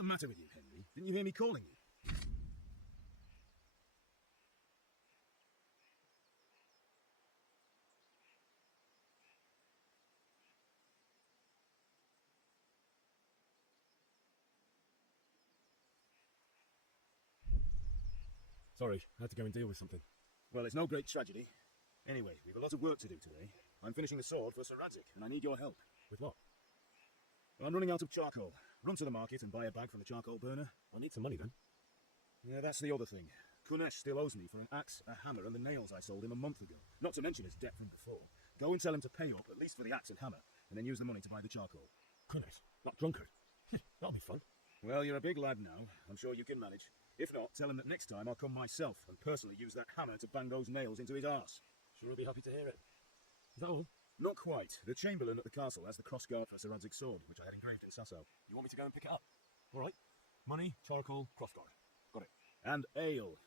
the matter with you, Henry? Didn't you hear me calling you? Sorry, I had to go and deal with something. Well, it's no great tragedy. Anyway, we've a lot of work to do today. I'm finishing the sword for Sir Radzik, and I need your help. With what? Well, I'm running out of charcoal. Run to the market and buy a bag from the charcoal burner. I'll need some money then. Yeah, that's the other thing. Kunesh still owes me for an axe, a hammer, and the nails I sold him a month ago. Not to mention his debt from before. Go and tell him to pay up, at least for the axe and hammer, and then use the money to buy the charcoal. Kunesh? Not drunkard? That'll be fun. Well, you're a big lad now. I'm sure you can manage. If not, tell him that next time I'll come myself and personally use that hammer to bang those nails into his arse. Sure he'll be happy to hear it. Is that all? Not quite. The Chamberlain at the castle has the crossguard for Sir Radzig's sword, which I had engraved in Sasau. You want me to go and pick it up? All right. Money, charcoal, crossguard. Got it. And ale.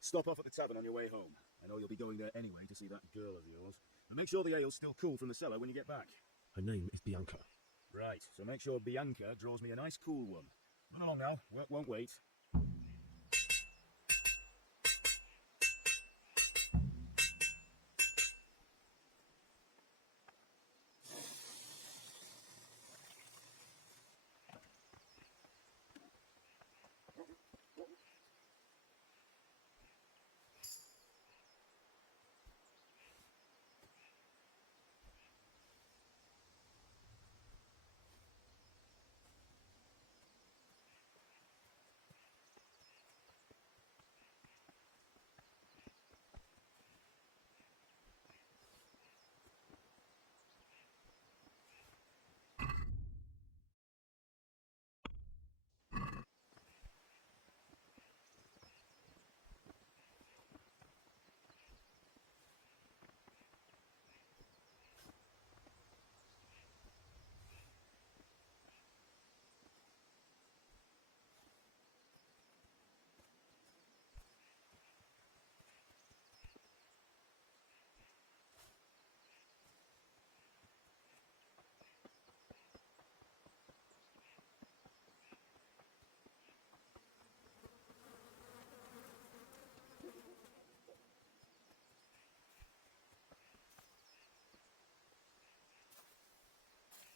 Stop off at the tavern on your way home. I know you'll be going there anyway to see that girl of yours. And make sure the ale's still cool from the cellar when you get back. Her name is Bianca. Right, so make sure Bianca draws me a nice cool one. Run along now. Work won't wait.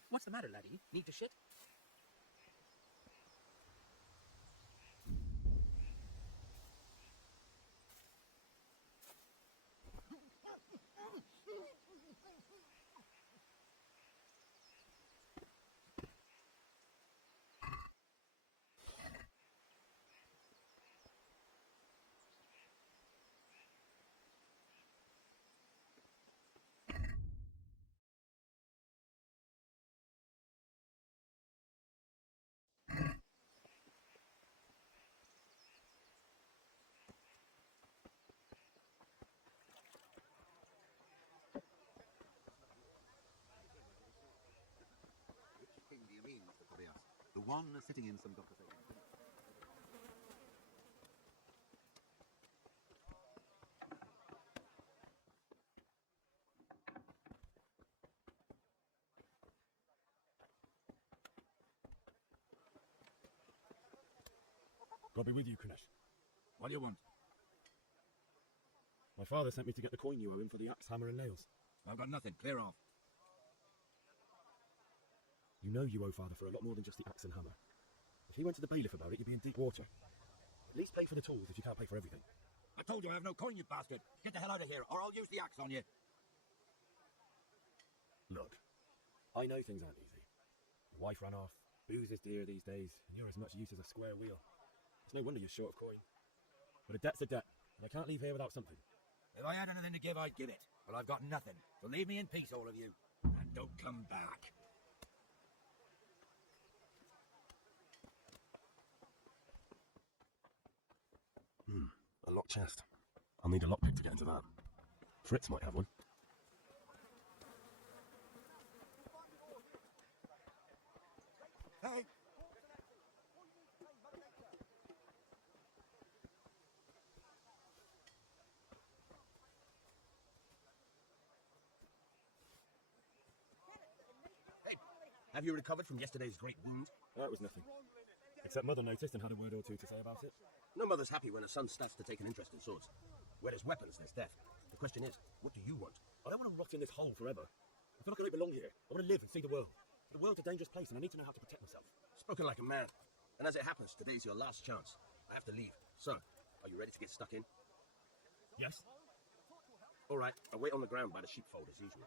What's the matter, laddie? Need to shit? The one sitting in some conversation. God be with you, Kunesh. What do you want? My father sent me to get the coin you owe him for the axe, hammer, and nails. I've got nothing. Clear off. You know you owe father for a lot more than just the axe and hammer. If he went to the bailiff about it, you'd be in deep water. At least pay for the tools if you can't pay for everything. I told you I have no coin, you bastard. Get the hell out of here, or I'll use the axe on you. Look, I know things aren't easy. Your wife ran off, booze is dear these days, and you're as much use as a square wheel. It's no wonder you're short of coin. But a debt's a debt, and I can't leave here without something. If I had anything to give, I'd give it. But I've got nothing. So leave me in peace, all of you. And don't come back. A locked chest. I'll need a lockpick to get into that. Fritz might have one. Hey! Hey, have you recovered from yesterday's great wound? That was nothing. Except Mother noticed and had a word or two to say about it. No mother's happy when her son starts to take an interest in swords. Where there's weapons, there's death. The question is, what do you want? I don't want to rot in this hole forever. I feel like I don't belong here. I want to live and see the world. The world's a dangerous place and I need to know how to protect myself. Spoken like a man. And as it happens, today's your last chance. I have to leave. So, are you ready to get stuck in? Yes? All right, I'll wait on the ground by the sheepfold as usual.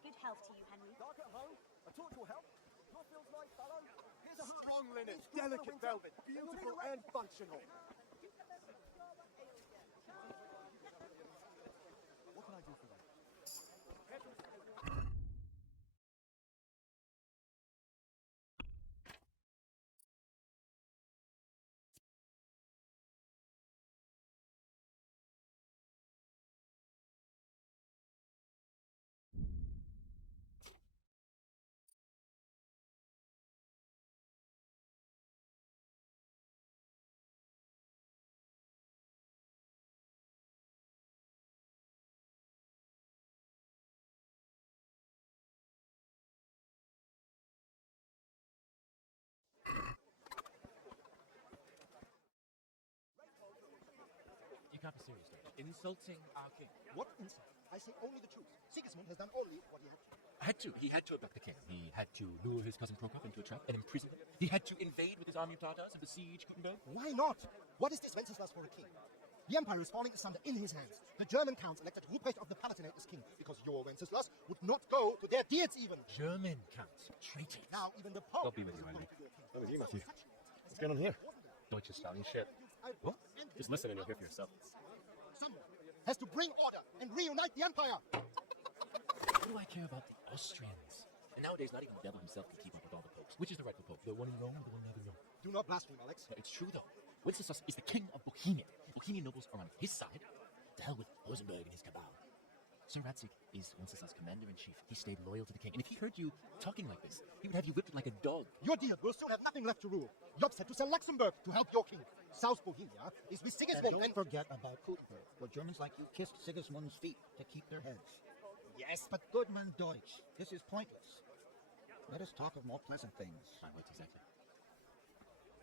Good health to you, Henry. Dark at home? A torch will help. Your feels my fellow. Here's a strong linen, delicate velvet, beautiful and functional. What can I do for you? You can't be serious, Dutch. Insulting our king. What insult? I say only the truth. Sigismund has done only what he had to. He had to abduct the king. He had to lure his cousin Prokop into a trap and imprison him. He had to invade with his army of Tartars and besiege Gutenberg. Why not? What is this Wenceslas for a king? The empire is falling asunder in his hands. The German counts elected Ruprecht of the Palatinate as king because your Wenceslas would not go to their deeds even. German counts. Traitors. Now even the Pope God be with you, is Henry. appointed your king. I'm with you, Matthew. What's going on here? Deutsche Stalin shit. What? Just listen and you'll hear for yourself. Someone has to bring order and reunite the empire. What do I care about the Austrians? And nowadays, not even the devil himself can keep up with all the popes. Which is the rightful pope? The one in Rome or the one never Rome? Do not blaspheme, Alex. No, it's true, though. Wenceslas is the king of Bohemia. Bohemian nobles are on his side. To hell with Rosenberg and his cabal. Sir Radzik is Wenceslas' commander-in-chief. He stayed loyal to the king. And if he heard you talking like this, he would have you whipped like a dog. Your deal will soon have nothing left to rule. Jobs had to sell Luxembourg to help your king. South Bohemia is with Sigismund And don't forget about Gutenberg, where Germans like you kissed Sigismund's feet to keep their heads. Yes, but Goodman Deutsch, this is pointless. Let us talk of more pleasant things. Right, exactly.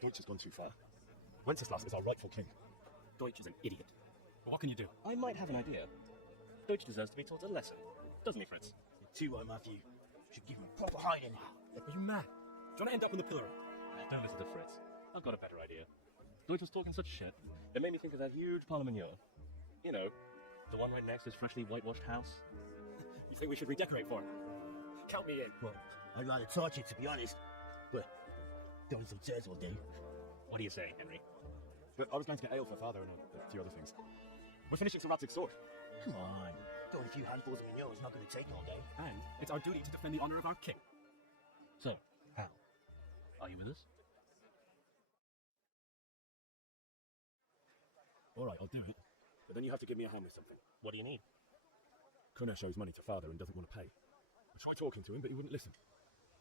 Deutsch has gone too far. Wenceslas is our rightful king. Deutsch is an idiot. But what can you do? I might have an idea. Deutsch deserves to be taught a lesson, doesn't he, Fritz? Too right, Matthew. Should give him a proper hiding. Are you mad? Do you want to end up on the pillory? Don't listen to Fritz. I've got a better idea. Deutsch was talking such shit. It made me think of that huge Parliament manure. You know, the one right next to his freshly whitewashed house. You think we should redecorate for him? Count me in. Well, I'd rather torch it, to be honest. But doing some chairs will do. What do you say, Henry? But I was going to get ale for father and a few other things. We're finishing Sir Radzig's sword. Come on. Doing a few handfuls of manure is not going to take all day. And it's our duty to defend the honor of our king. So, how? Are you with us? All right, I'll do it. But then you have to give me a hand with something. What do you need? Connor shows money to father and doesn't want to pay. I tried talking to him, but he wouldn't listen.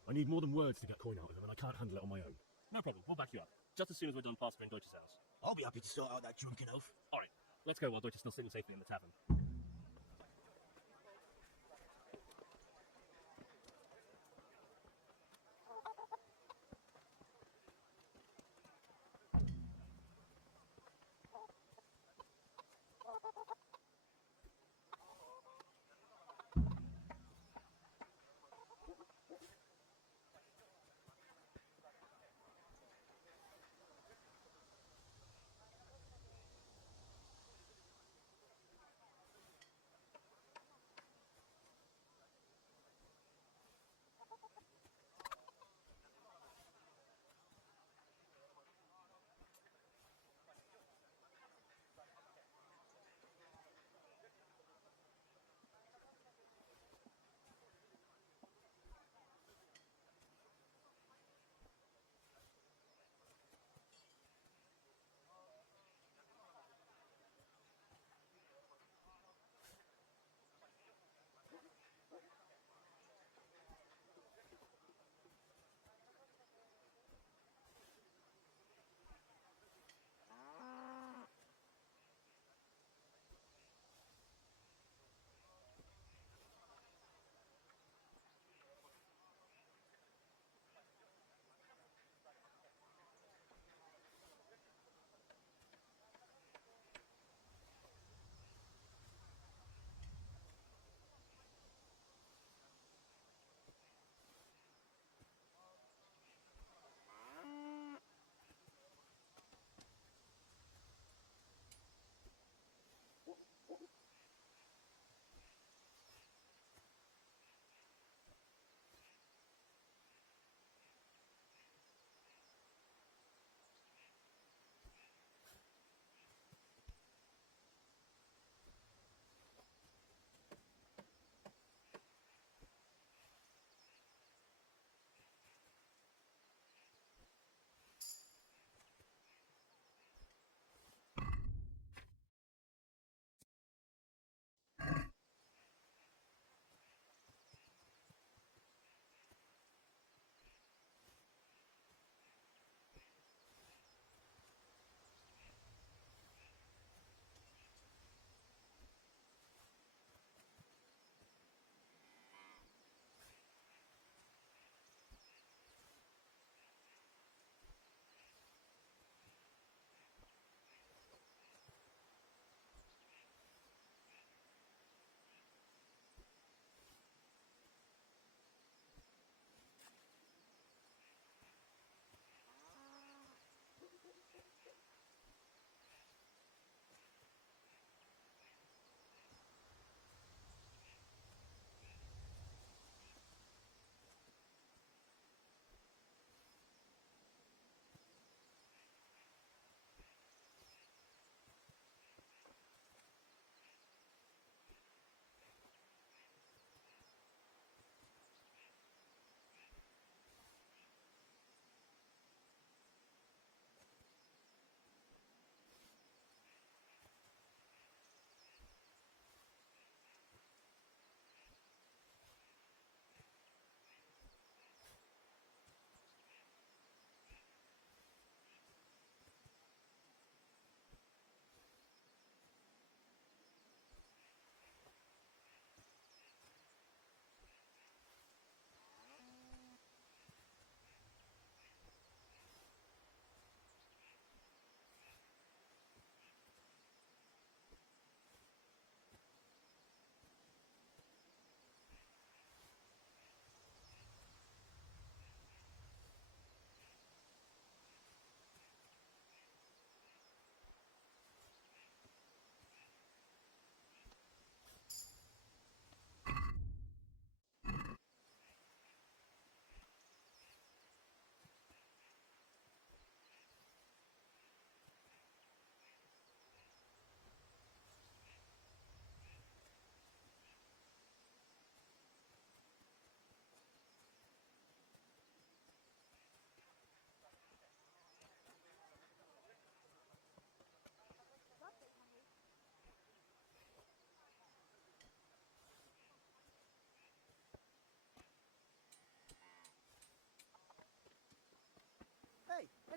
I need more than words to get coin out of him, and I can't handle it on my own. No problem, we'll back you up. Just as soon as we're done plastering Deutsch's house. I'll be happy to sort out that drunken oaf. Alright, let's go while Deutsch is still sitting safely in the tavern.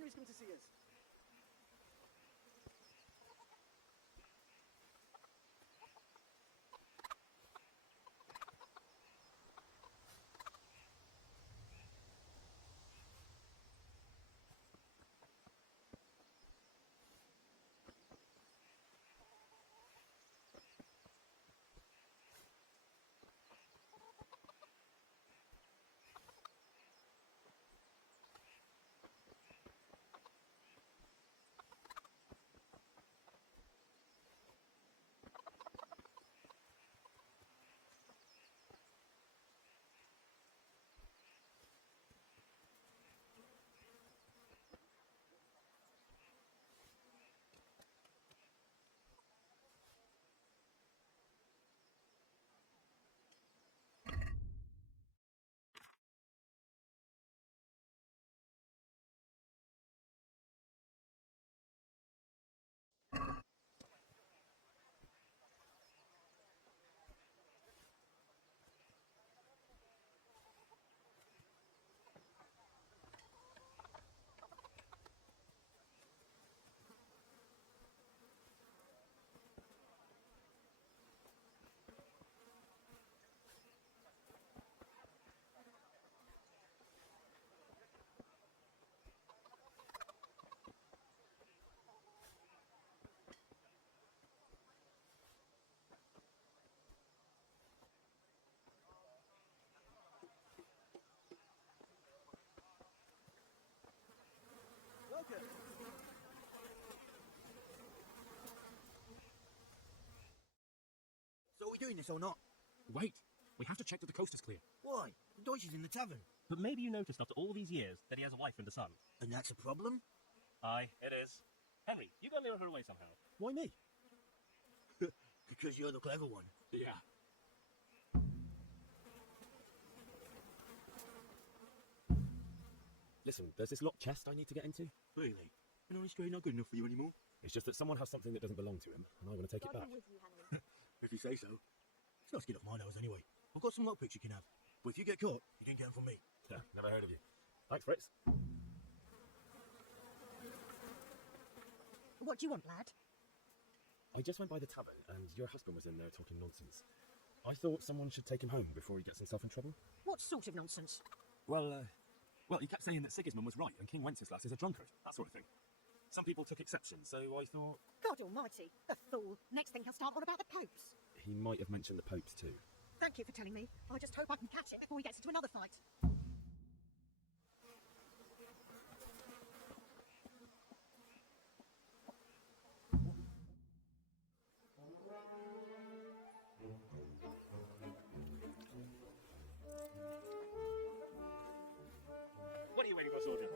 Henry's coming to see us. So are we doing this or not? Wait, we have to check that the coast is clear. Why? The Deutsch is in the tavern. But maybe you noticed after all these years that he has a wife and a son. And that's a problem? Aye, it is. Henry, you gotta lure her away somehow. Why me? Because you're the clever one. Yeah. Listen, there's this locked chest I need to get into. Really? And honest trade not good enough for you anymore? It's just that someone has something that doesn't belong to him, and I want to take it God back. be with you, Henry. If you say so. It's not skin off my nose anyway. I've got some lockpicks you can have. But if you get caught, you didn't get them from me. Yeah, never heard of you. Thanks, Fritz. What do you want, lad? I just went by the tavern, and your husband was in there talking nonsense. I thought someone should take him home before he gets himself in trouble. What sort of nonsense? Well, he kept saying that Sigismund was right and King Wenceslas is a drunkard, that sort of thing. Some people took exception, so I thought... God almighty, the fool. Next thing he'll start on about the popes. He might have mentioned the popes too. Thank you for telling me. I just hope I can catch him before he gets into another fight. What are you waiting for, soldier?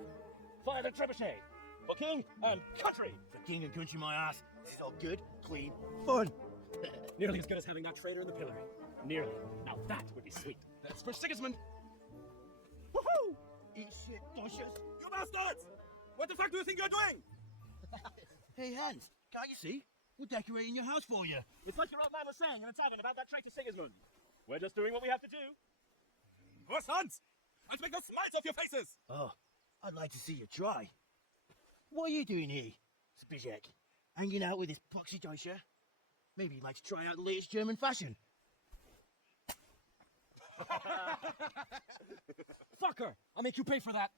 Fire the trebuchet! For king and country! For king and country, my ass. This is all good, clean, fun. Nearly as good as having that traitor in the pillory. Nearly. Now that would be sweet. That's for Sigismund! Woohoo! Eat shit, Deutsches. You bastards! What the fuck do you think you're doing? Hey, Hans, can't you see? We're decorating your house for you. It's like your old man was saying in a tavern about that traitor Sigismund. We're just doing what we have to do. Horse Hans! I'll make those smiles off your faces! Oh, I'd like to see you try. What are you doing here, Zbyszek? Hanging out with this poxy Deutscher? Maybe you'd like to try out the latest German fashion. Fucker! I'll make you pay for that.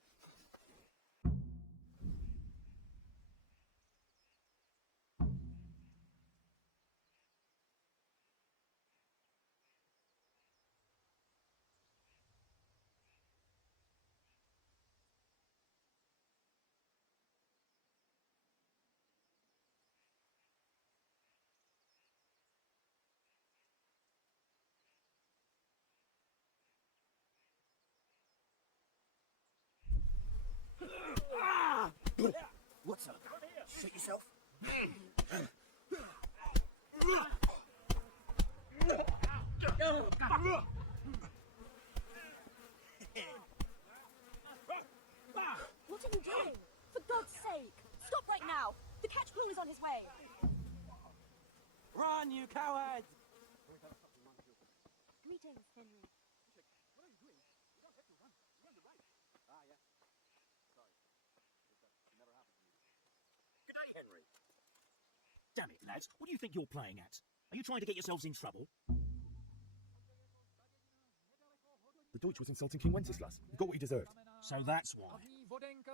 What's up? Shit yourself? What are you doing? For God's sake! Stop right now! The catch crew is on his way! Run, you cowards! Greetings, Henry. What are you doing? You don't have to run. Run the right. Ah, yeah. Sorry. Henry. Damn it, lads. What do you think you're playing at? Are you trying to get yourselves in trouble? The Deutsch was insulting King Wenceslas. He got what he deserved. So that's why.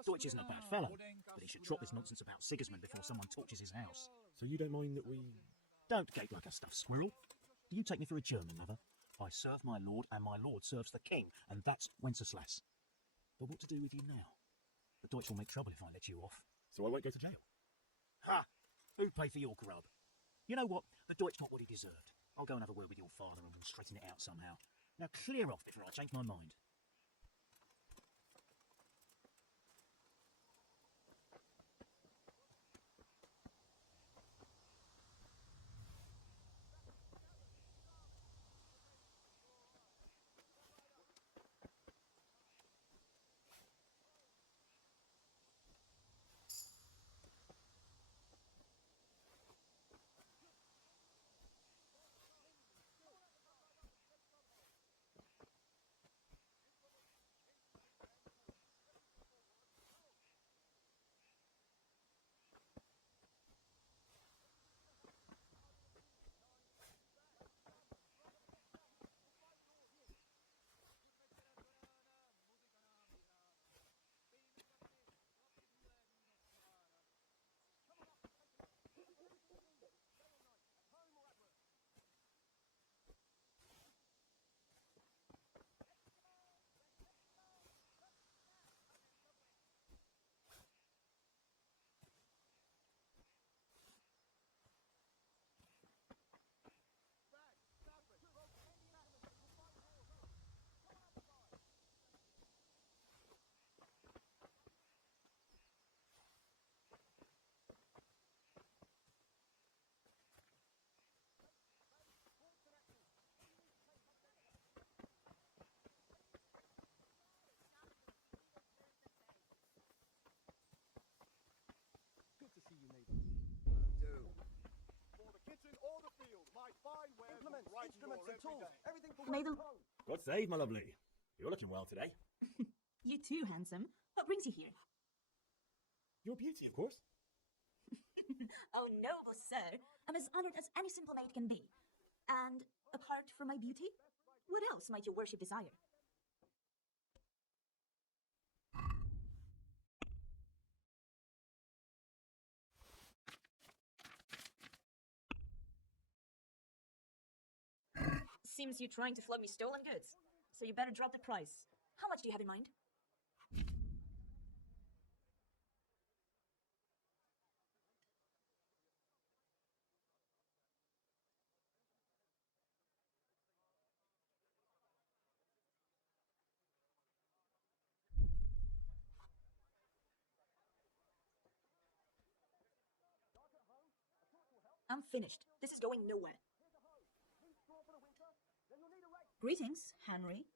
Deutsch isn't a bad fellow, but he should drop this nonsense about Sigismund before someone torches his house. So you don't mind that we... Don't gape like a stuffed squirrel. Do you take me for a German, mother? I serve my lord, and my lord serves the king, and that's Wenceslas. But what to do with you now? The Deutsch will make trouble if I let you off. So I won't go to jail. Ha! Who'd pay for your grub? You know what? The Deutsch got what he deserved. I'll go and have a word with your father and we'll straighten it out somehow. Now clear off before I change my mind. Instruments and tools. Everything for May the... God save, my lovely. You're looking well today. You too, handsome. What brings you here? Your beauty, of course. Oh, noble sir. I'm as honored as any simple maid can be. And apart from my beauty, what else might your worship desire? Seems you're trying to flog me stolen goods. So you better drop the price. How much do you have in mind? I'm finished. This is going nowhere. Greetings, Henry.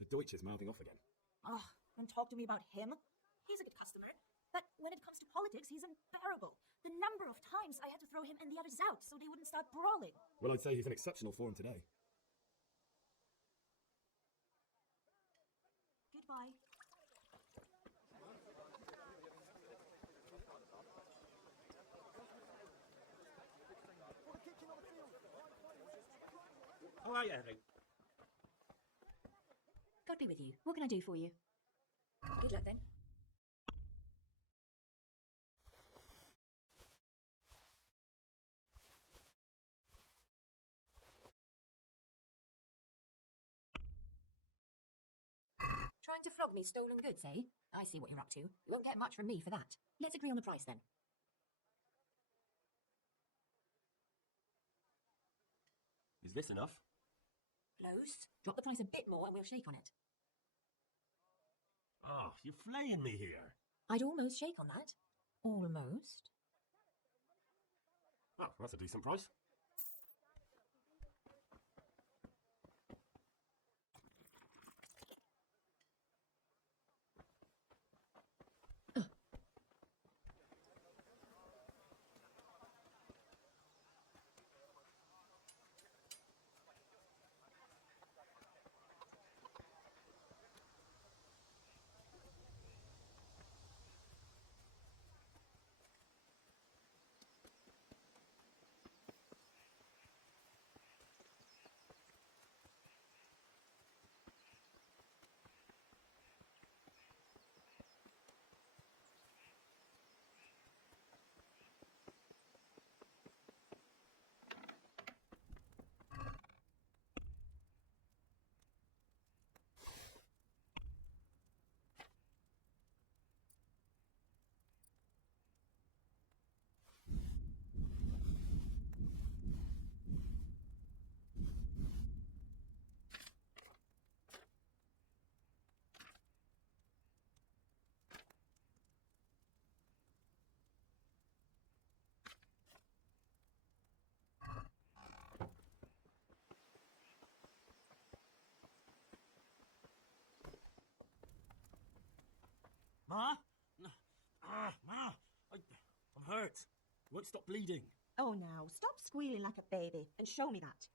The Deutsch is mouthing off again. Oh, don't talk to me about him. He's a good customer. But when it comes to politics, he's unbearable. The number of times I had to throw him and the others out so they wouldn't start brawling. Well, I'd say he's in exceptional form today. Goodbye. How are you, Henry? God be with you. What can I do for you? Good luck then. Trying to flog me stolen goods, eh? I see what you're up to. You won't get much from me for that. Let's agree on the price then. Is this enough? Close. Drop the price a bit more and we'll shake on it. Oh, you're flaying me here. I'd almost shake on that. Almost. Oh, that's a decent price. Ma? Ma! I'm hurt. You won't stop bleeding. Oh, now, stop squealing like a baby and show me that.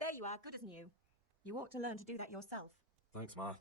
There you are, good as new. You ought to learn to do that yourself. Thanks, Ma.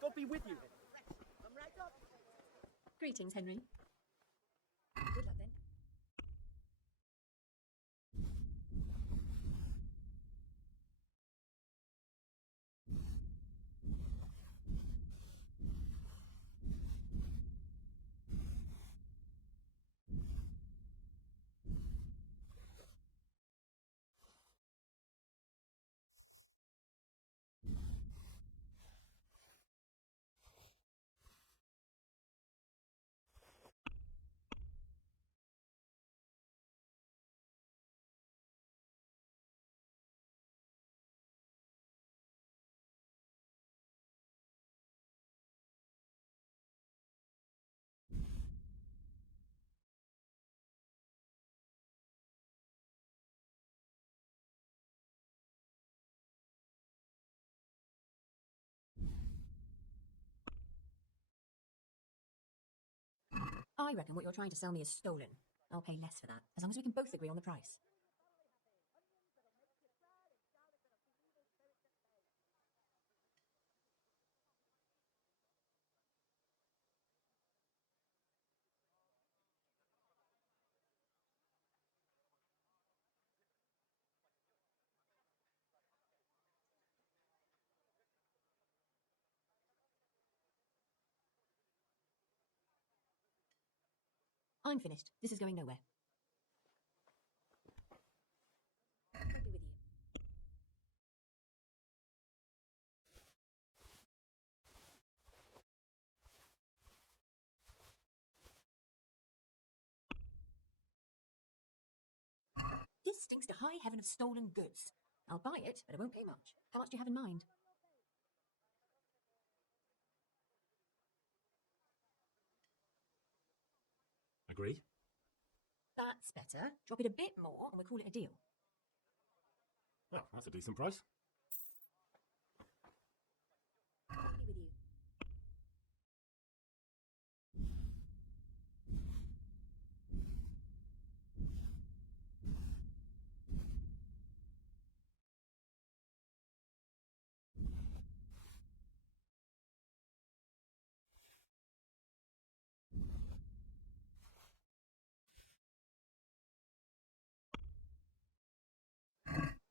God be with you. Greetings, Henry. Good luck then. I reckon what you're trying to sell me is stolen. I'll pay less for that, as long as we can both agree on the price. I'm finished. This is going nowhere. I'll be with you. This stinks to high heaven of stolen goods. I'll buy it, but I won't pay much. How much do you have in mind? Agree? That's better. Drop it a bit more and we'll call it a deal. Well, that's a decent price. I'll be with you.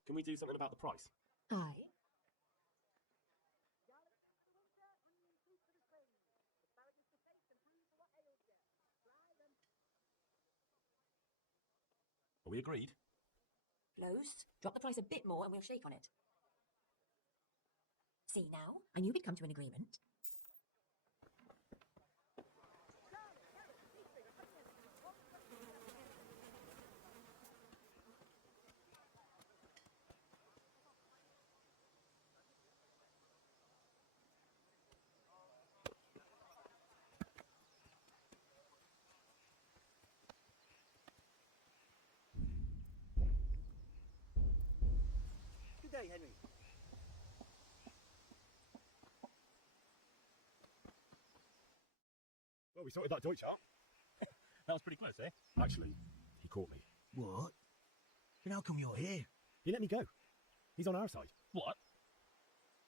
Can we do something about the price? Aye. Are we agreed? Close. Drop the price a bit more and we'll shake on it. See now? I knew we'd come to an agreement. Good day, Henry. Well, we sorted that Deutsch out. That was pretty close, eh? Actually, he caught me. What? Then how come you're here? He let me go. He's on our side. What?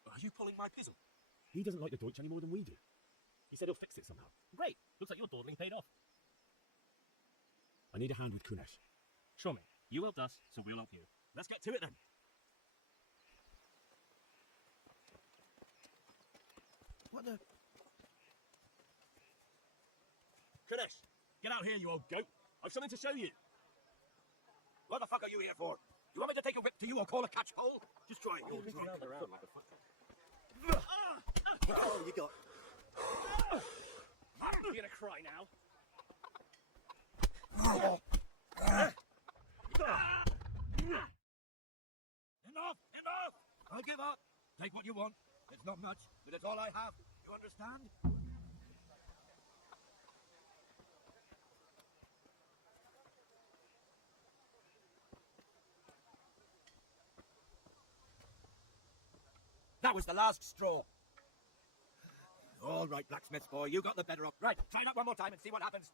Are you pulling my pizzle? He doesn't like the Deutsch any more than we do. He said he'll fix it somehow. Great. Looks like your dawdling paid off. I need a hand with Kunesh. Show me. You helped us, so we'll help you. Let's get to it then. What the? Kadesh, get out here, you old goat. I've something to show you. What the fuck are you here for? You want me to take a whip to you or call a catch pole? Just try it, you old drunk. Oh, you got. You're gonna cry now. Enough! Enough! I'll give up. Take what you want. It's not much, but it's all I have. You understand? That was the last straw. All right, blacksmith boy, you got the better of. Right, try that one more time and see what happens.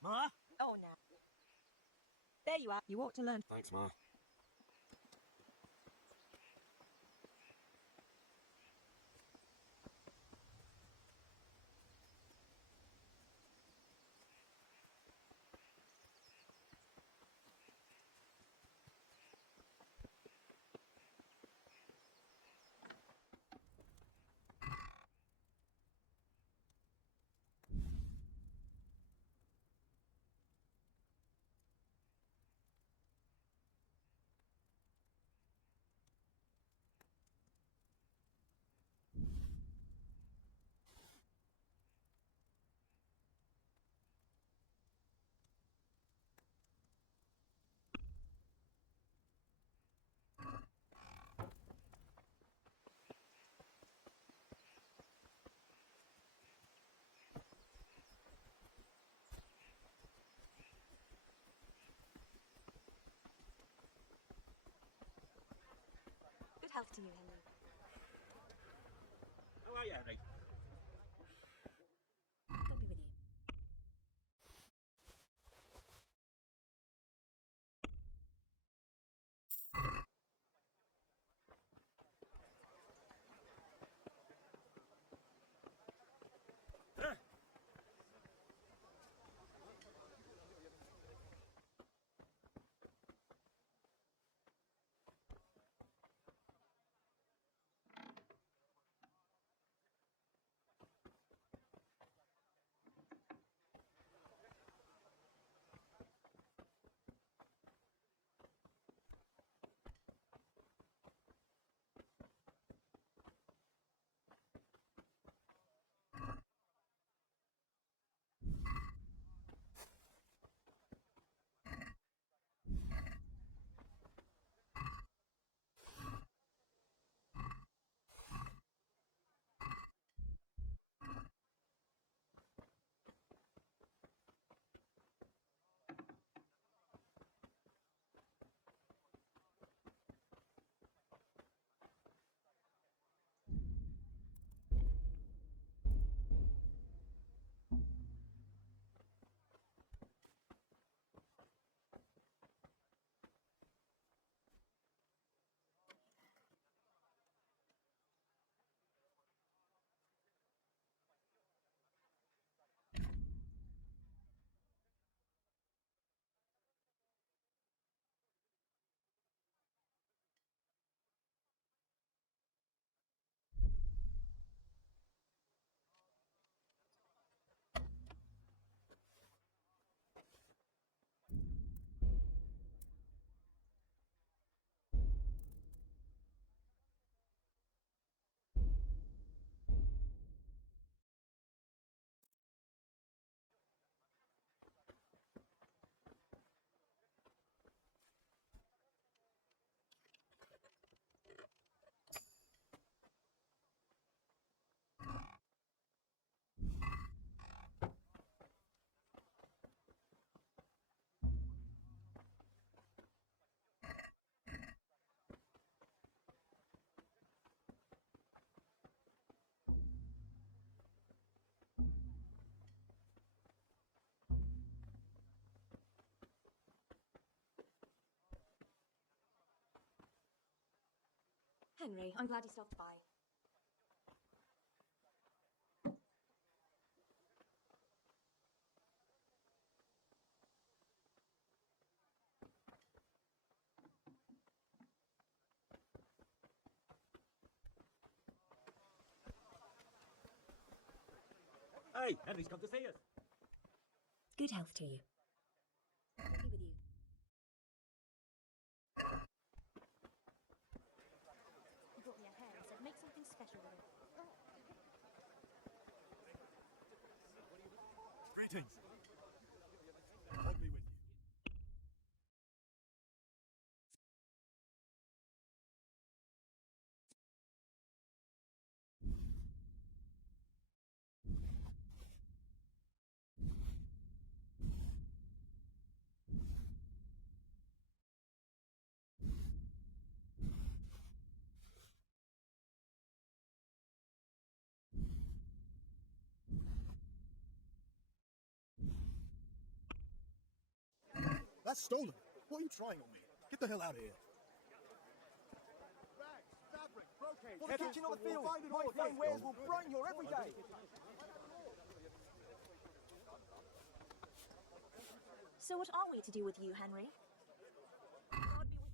Ma? Oh, now. There you are. You ought to learn. Thanks, Ma. Good health to you, Henry. How are you, Henry? God be with you. Henry, I'm glad you stopped by. Hey, Henry's come to see us. Good health to you. I'll be with you. He brought me a hair and said make something special with it. Greetings. I'll be with you. That's stolen. What are you trying on me? Get the hell out of here. Well, the kitchen or the field? My phone wares will brighten your every day. So what are we to do with you, Henry? God be with you.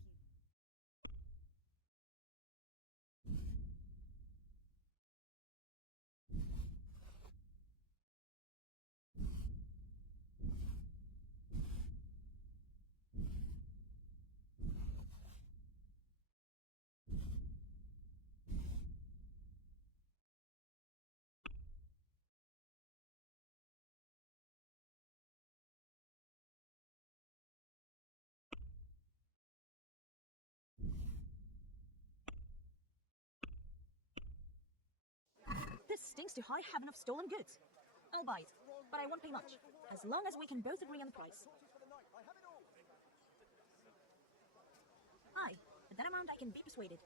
This stinks to high heaven of stolen goods. I'll buy it, but I won't pay much, as long as we can both agree on the price. Aye, at that amount I can be persuaded.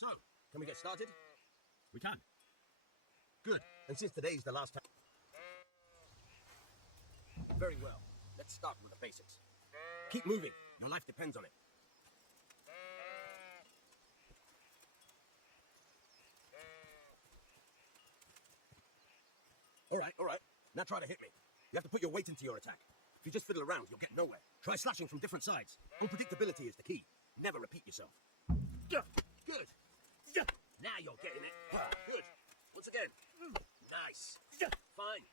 So, can we get started? We can. Good. And since today's the last time... Very well. Let's start with the basics. Keep moving. Your life depends on it. All right. Now try to hit me. You have to put your weight into your attack. If you just fiddle around, you'll get nowhere. Try slashing from different sides. Unpredictability is the key. Never repeat yourself. Good. Now you're getting it. Good. Once again. Nice. Fine.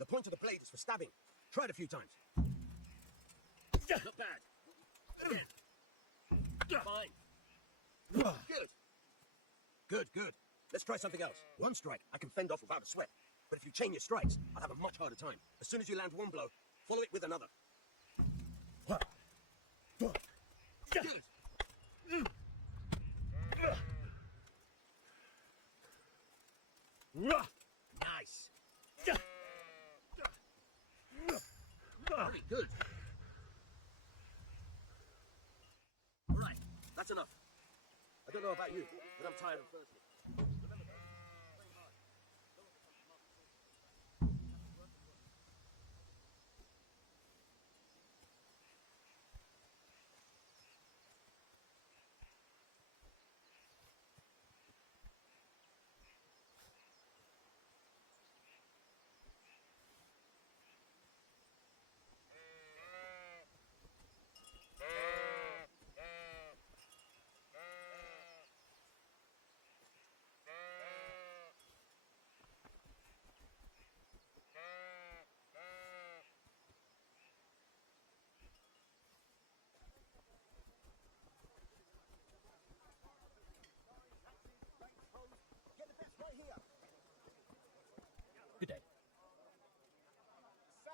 The point of the blade is for stabbing. Try it a few times. Not bad. Again. Fine. Good. Let's try something else. One strike, I can fend off without a sweat. But if you chain your strikes, I'll have a much harder time. As soon as you land one blow, follow it with another. Good. Nice. Very good. All right, that's enough. I don't know about you, but I'm tired of thirsty. Good day.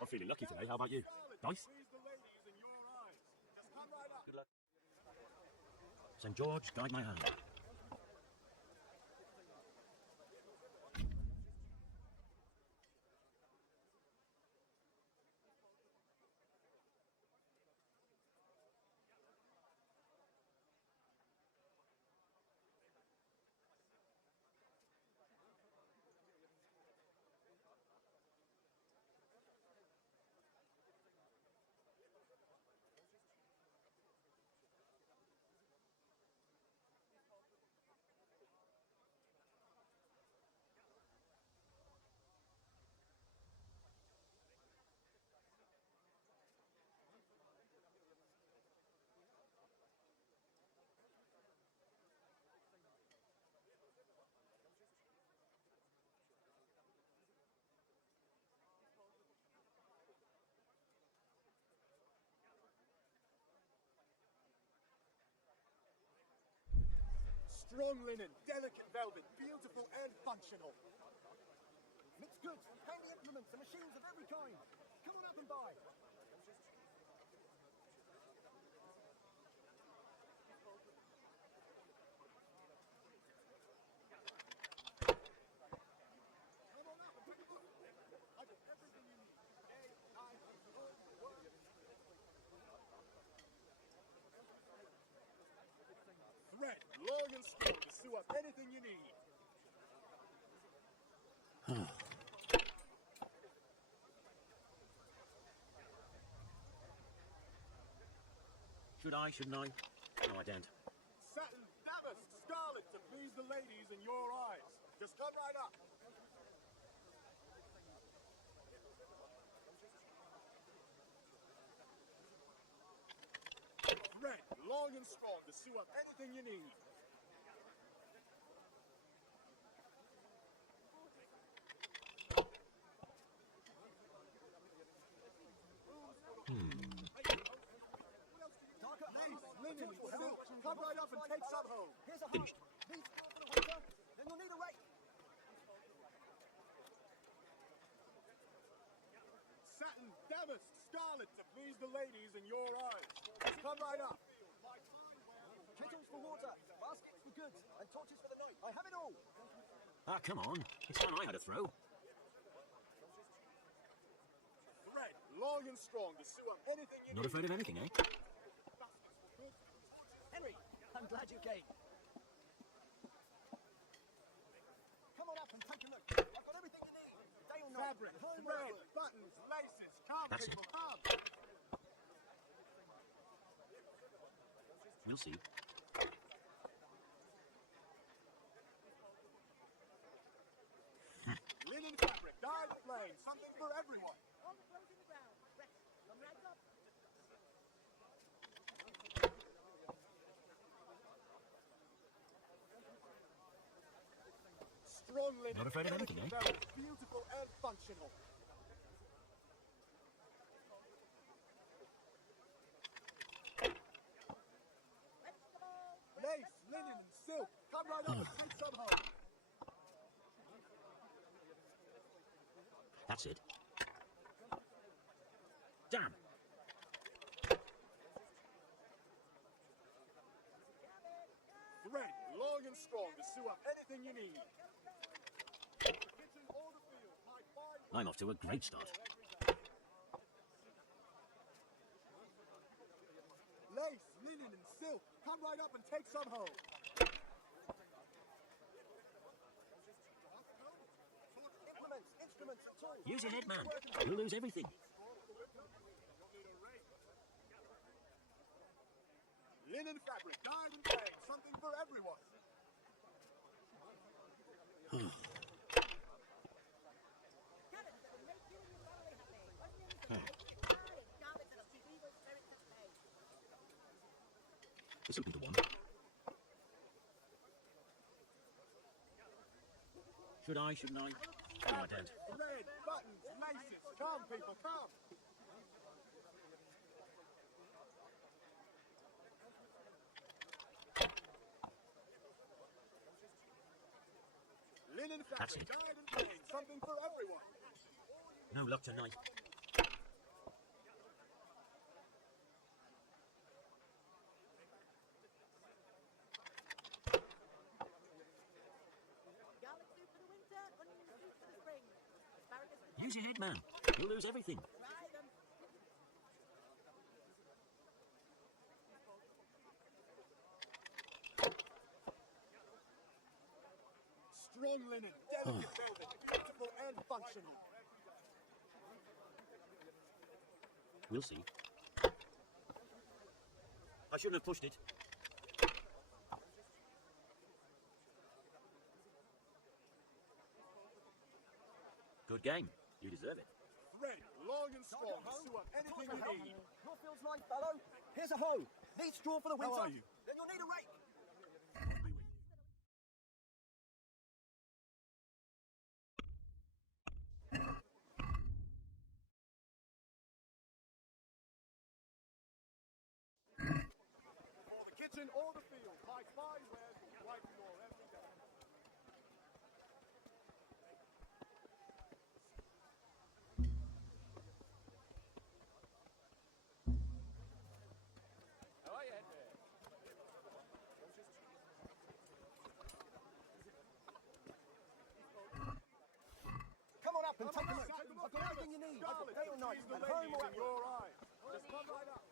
I'm feeling lucky today. How about you? Dice? Good luck. St. George, guide my hand. Strong linen, delicate velvet, beautiful and functional. Mixed goods, handy implements, and machines of every kind. Come on up and buy. Thread, long and strong to sew up anything you need. Should I, shouldn't I? No, I don't. Satin, damask, scarlet to please the ladies in your eyes. Just come right up. Thread, long and strong to sew up anything you need. Lace, linen, silk, come right up and take some home. Here's a Finished. These are for the winter, then you'll need a rake. Satin, damask, scarlet to please the ladies in your eyes. Just come right up. Kettles for water, baskets for goods, and torches for the night. I have it all. Ah, come on. It's time I had a throw. Thread, long and strong to sew up anything you Not need. afraid of anything, eh? Henry, I'm glad you came. Come on up and take a look. I've got everything you need. Day or night. Fabric, thread, buttons, laces. Come, That's people, it. come. We'll see. Linen fabric, dyed plain, something for everyone. All the clothes in the ground. Come right up. Strong linen, Not afraid of anything, eh? delicate velvet, beautiful and functional. Lace, linen, and silk. Come right up and take some home. That's it. Damn. Thread, long and strong to sew up anything you need. Kitchen or the field, my fine I'm off to a great start. lace, linen, and silk. Come right up and take some home. Implements, instruments, and tools. Use your head, man. You'll lose everything. Linen fabric, dyed and plain, something for everyone. This'll be the one. Should I, shouldn't I? No, I don't. Red, buttons, laces. Come, people, come. Linen That's fabric, it. dyed and plain, something for everyone. No luck tonight. Garlic soup for the winter, onion soup for the spring. Asparagus for Use your head, man. You'll lose everything. try them. Strong linen, delicate velvet, beautiful and functional. We'll see. I shouldn't have pushed it. Good game. You deserve it. Thread, long and strong, to sew up anything you need. Your field's right, fellow. Here's a hoe. Need straw for the winter. How are you? Then you'll need a rake. For the kitchen or the field, my fine wares will brighten your up and take a look. I've got everything you need. I've got day or night, and home or at your eyes. Just come right up.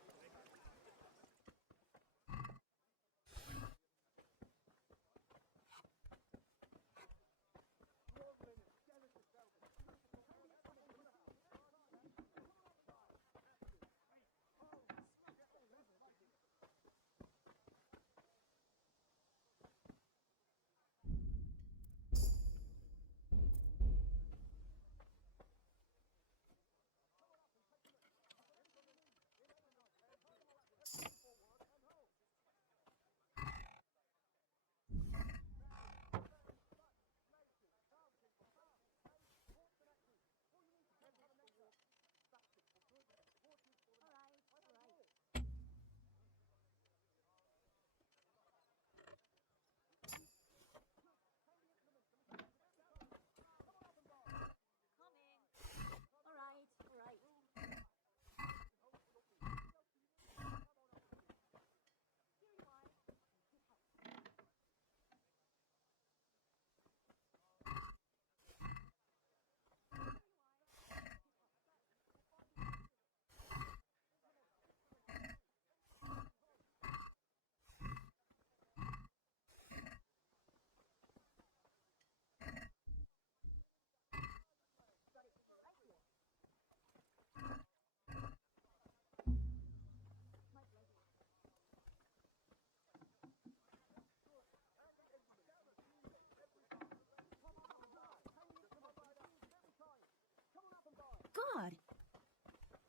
God.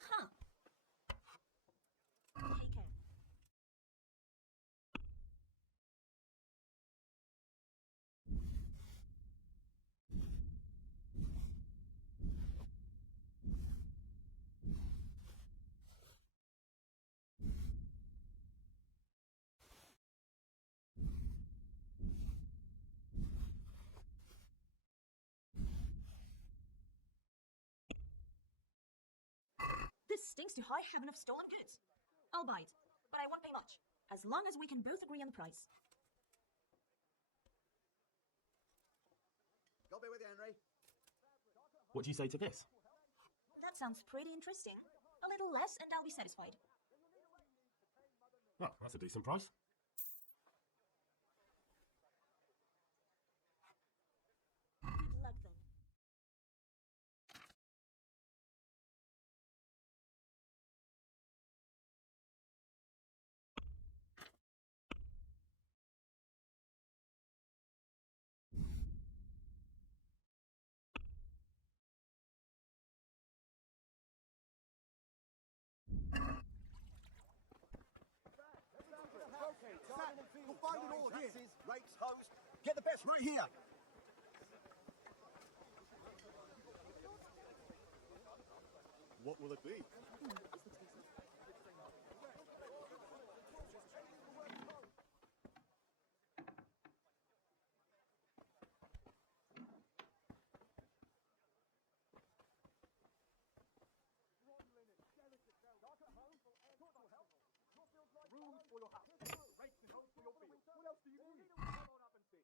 Huh. Take care. This stinks to high heaven of stolen goods. I'll buy it, but I won't pay much, as long as we can both agree on the price. God be with you, Henry. What do you say to this? That sounds pretty interesting. A little less and I'll be satisfied. Well, that's a decent price. Good luck then. You'll find it all here. Rakes, hoes. Get the best right here. What will it be? Rooms for your house. Rakes and hoes for your field. What else do you need? Come on up and see.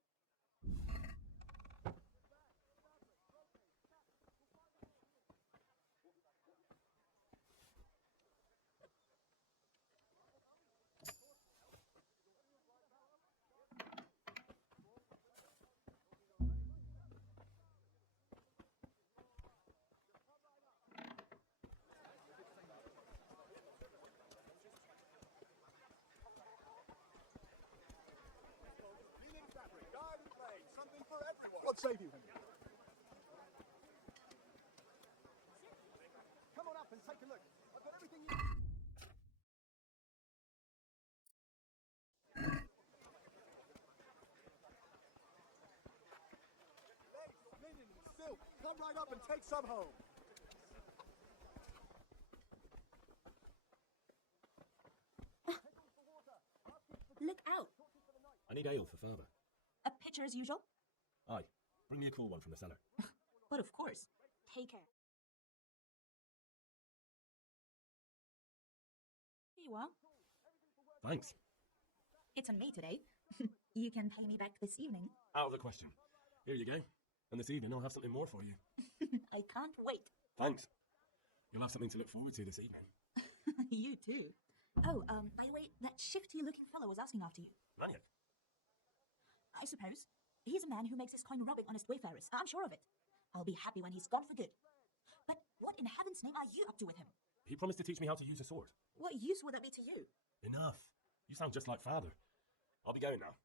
Linen fabric, dyed and plain. Something for everyone. What say you, Henry? Come on up and take a look. I've got everything you need. Lace, linen, silk. Come right up and take some home. Look out. I need ale for father. A pitcher as usual? Aye. Bring me a cool one from the cellar. But of course. Take care. Here you are. Thanks. It's on me today. You can pay me back this evening. Out of the question. Here you go. And this evening I'll have something more for you. I can't wait. Thanks. You'll have something to look forward to this evening. You too. Oh, by the way, that shifty-looking fellow was asking after you. Maniac. I suppose. He's a man who makes his coin rubbing honest wayfarers. I'm sure of it. I'll be happy when he's gone for good. But what in heaven's name are you up to with him? He promised to teach me how to use a sword. What use would that be to you? Enough. You sound just like father. I'll be going now.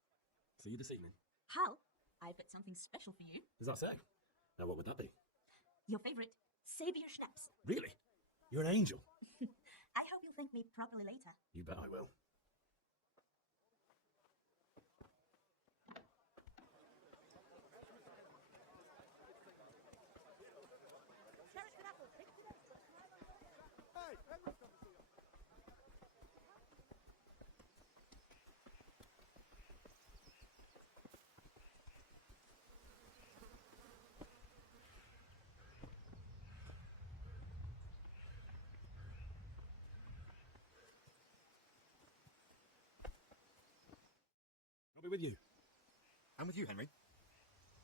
See you this evening. Hal, I've got something special for you. Is that so? Now what would that be? Your favorite, Savior Schnapps. Really? You're an angel. I hope you'll thank me properly later. You bet I will. Hey, Henry's come to see us. I'll be with you. I'm with you, Henry.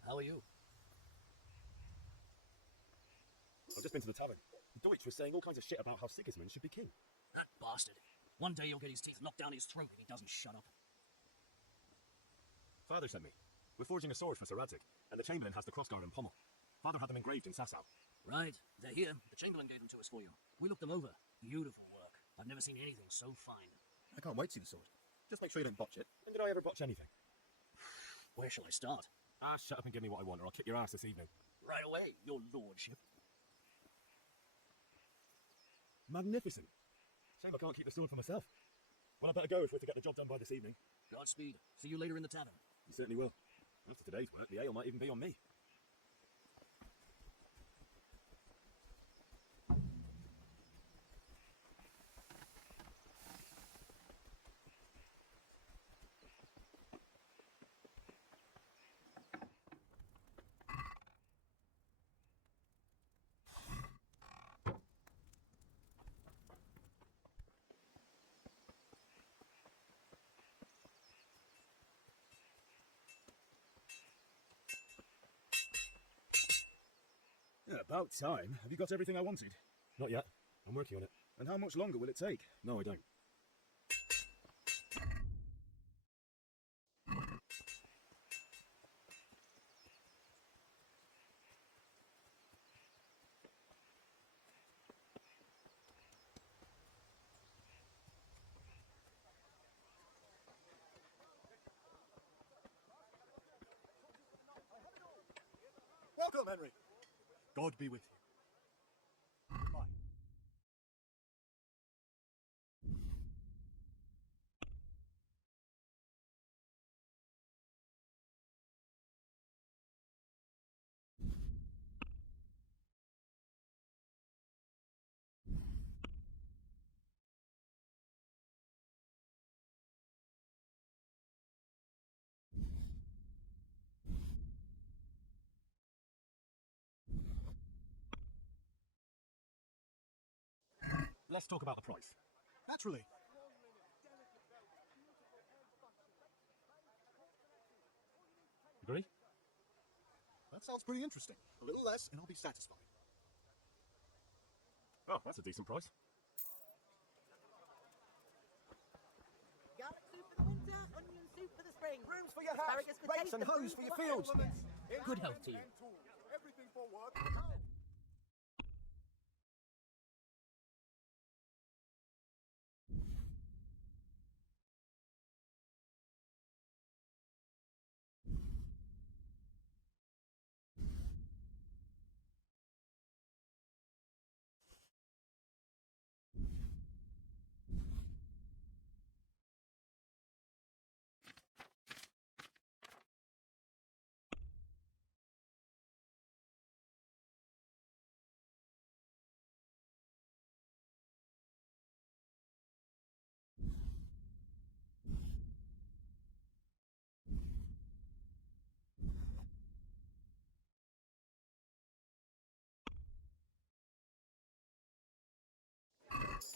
How are you? I've just been to the tavern. Deutsch was saying all kinds of shit about how Sigismund should be king. That bastard. One day he'll get his teeth knocked down his throat if he doesn't shut up. Father sent me. We're forging a sword for Sir Radzig, and the Chamberlain has the crossguard and pommel. Father had them engraved in Sasau. Right, they're here. The Chamberlain gave them to us for you. We looked them over. Beautiful work. I've never seen anything so fine. I can't wait to see the sword. Just make sure you don't botch it. When did I ever botch anything? Where shall I start? Ah, shut up and give me what I want, or I'll kick your ass this evening. Right away, your lordship. Magnificent. Shame I can't keep the sword for myself. Well, I better go if we're to get the job done by this evening. Godspeed. See you later in the tavern. You certainly will. After today's work, the ale might even be on me. Yeah, about time. Have you got everything I wanted? Not yet. I'm working on it. And how much longer will it take? No, I don't. Welcome, Henry. God be with you. Bye. Let's talk about the price. Naturally. Agree? That sounds pretty interesting. A little less, and I'll be satisfied. Oh, that's a decent price. Garlic soup for the winter, onion soup for the spring. Brooms for your house, Asparagus for rakes taste, and and hoes for your fields. Good health to you. Everything for work.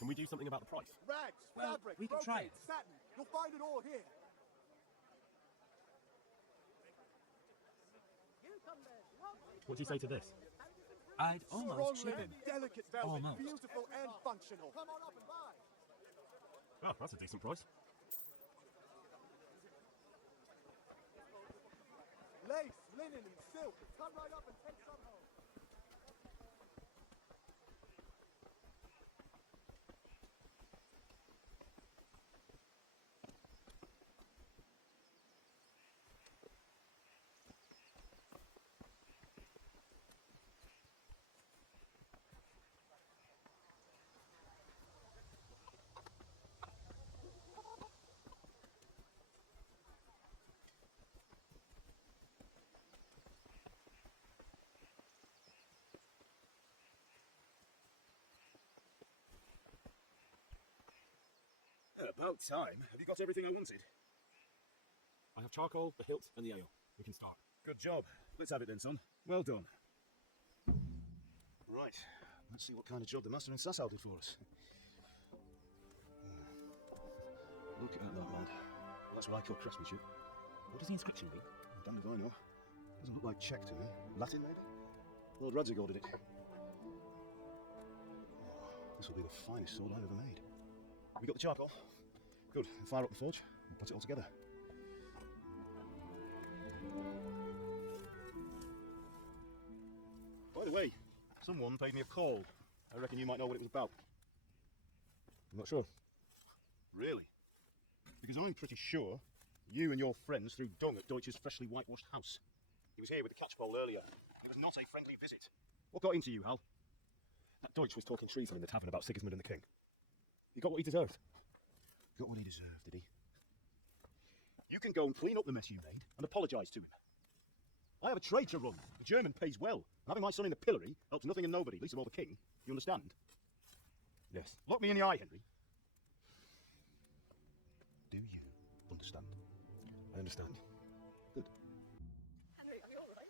Can we do something about the price? Rags, Well, fabric, we could try brocade, it. satin. You'll find it all here. You come What do you say to this? I'd almost Strong chip linen, him. delicate velvet, Almost. beautiful and functional. Come on up and buy. Oh, that's a decent price. Lace, linen, and silk. Come right up and take some home. About time. Have you got everything I wanted? I have charcoal, the hilt, and the ale. We can start. Good job. Let's have it then, son. Well done. Right. Let's see what kind of job the master in Sasau did for us. Look at that, lad. Well, that's what I call craftsmanship. What does the inscription mean? Damned if I know. Doesn't look like Czech to me. Latin, maybe? Lord Radzig ordered it. Oh, this will be the finest sword I've ever made. We got the charcoal? Good. We'll fire up the forge and put it all together. By the way, someone paid me a call. I reckon you might know what it was about. I'm not sure. Really? Because I'm pretty sure you and your friends threw dung at Deutsch's freshly whitewashed house. He was here with the catchpole earlier. It was not a friendly visit. What got into you, Hal? That Deutsch was talking treason in the tavern about Sigismund and the king. He got what he deserved. Got what he deserved, did he? You can go and clean up the mess you made and apologise to him. I have a trade to run. The German pays well. Having my son in the pillory helps nothing and nobody, least of all the king. You understand? Yes. Look me in the eye, Henry. Do you understand? I understand. Good. Henry, are you all right?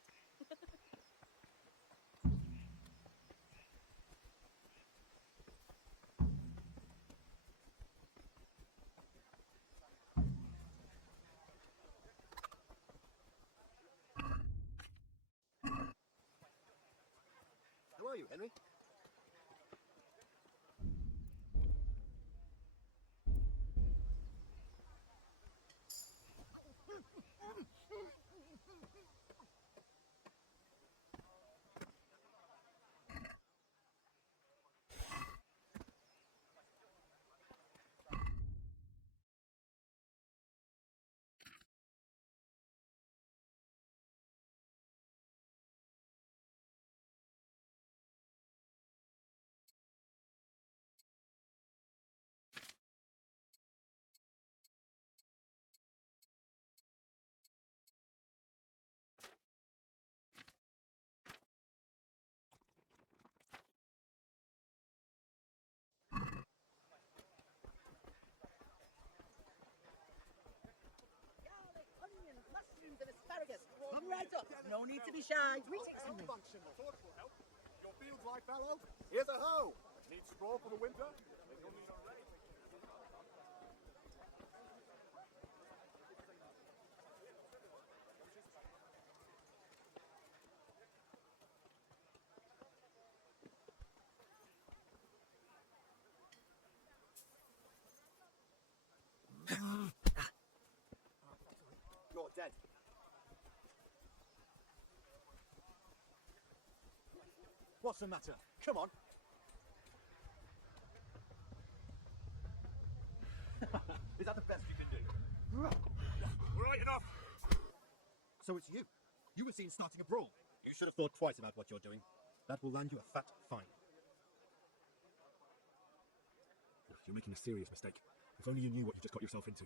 Who are you, Henry? Garlic, onions, mushrooms, and asparagus. Come right up. No need to be shy. Greetings, Henry. Functional. Torch will help. Your fields lie fallow. Here's a hoe. Need straw for the winter? Then you'll need a rake. You're dead. What's the matter? Come on. Is that the best you can do? Right, enough! So it's you. You were seen starting a brawl. You should have thought twice about what you're doing. That will land you a fat fine. You're making a serious mistake. If only you knew what you just got yourself into.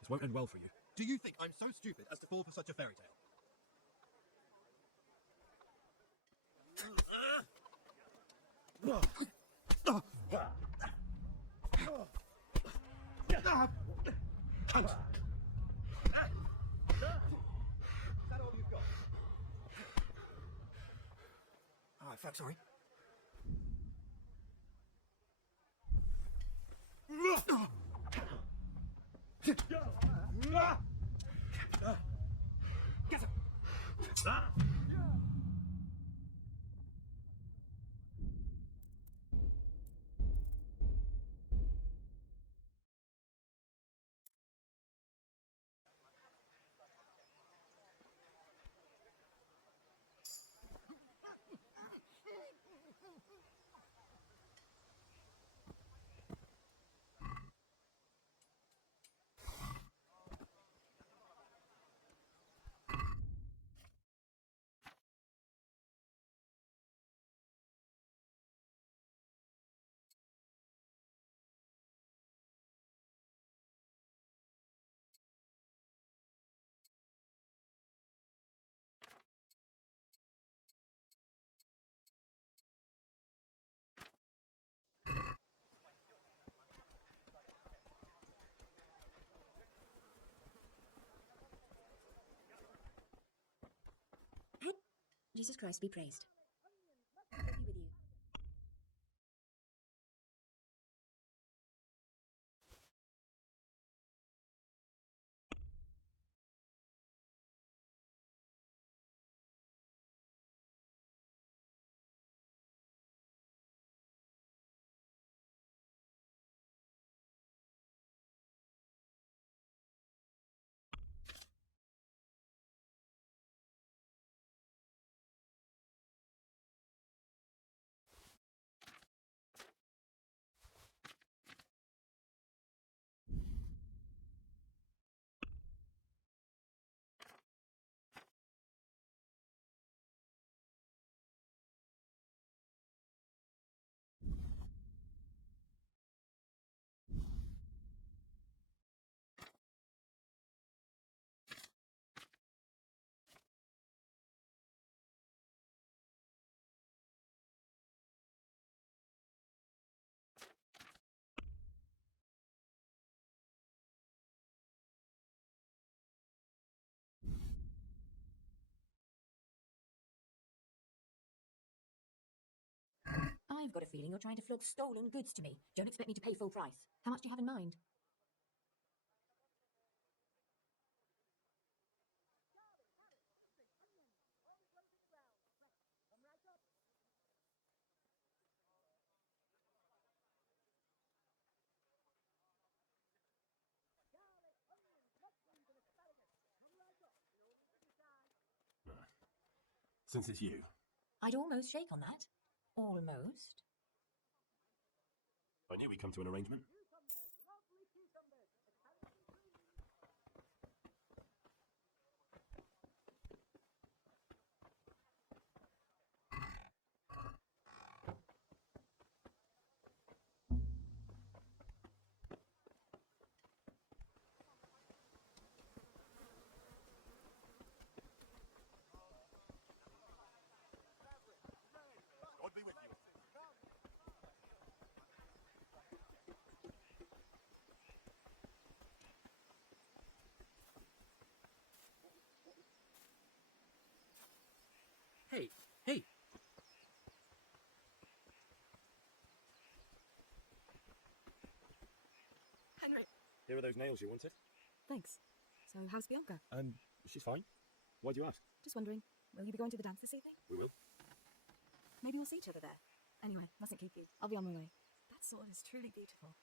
This won't end well for you. Do you think I'm so stupid as to fall for such a fairy tale? Is that all you've got? Oh, fuck, sorry. Get him! Jesus Christ be praised. Be with you. I've got a feeling you're trying to flog stolen goods to me. Don't expect me to pay full price. How much do you have in mind? Since it's you, I'd almost shake on that. Almost. I knew we'd come to an arrangement. God be with you. Hey, hey! Henry, Here are those nails you wanted. thanks. So, how's Bianca? She's fine. Why do you ask? Just wondering, will you be going to the dance this evening? We will. Maybe we'll see each other there. Anyway, mustn't keep you. I'll be on my way. That sword is truly beautiful.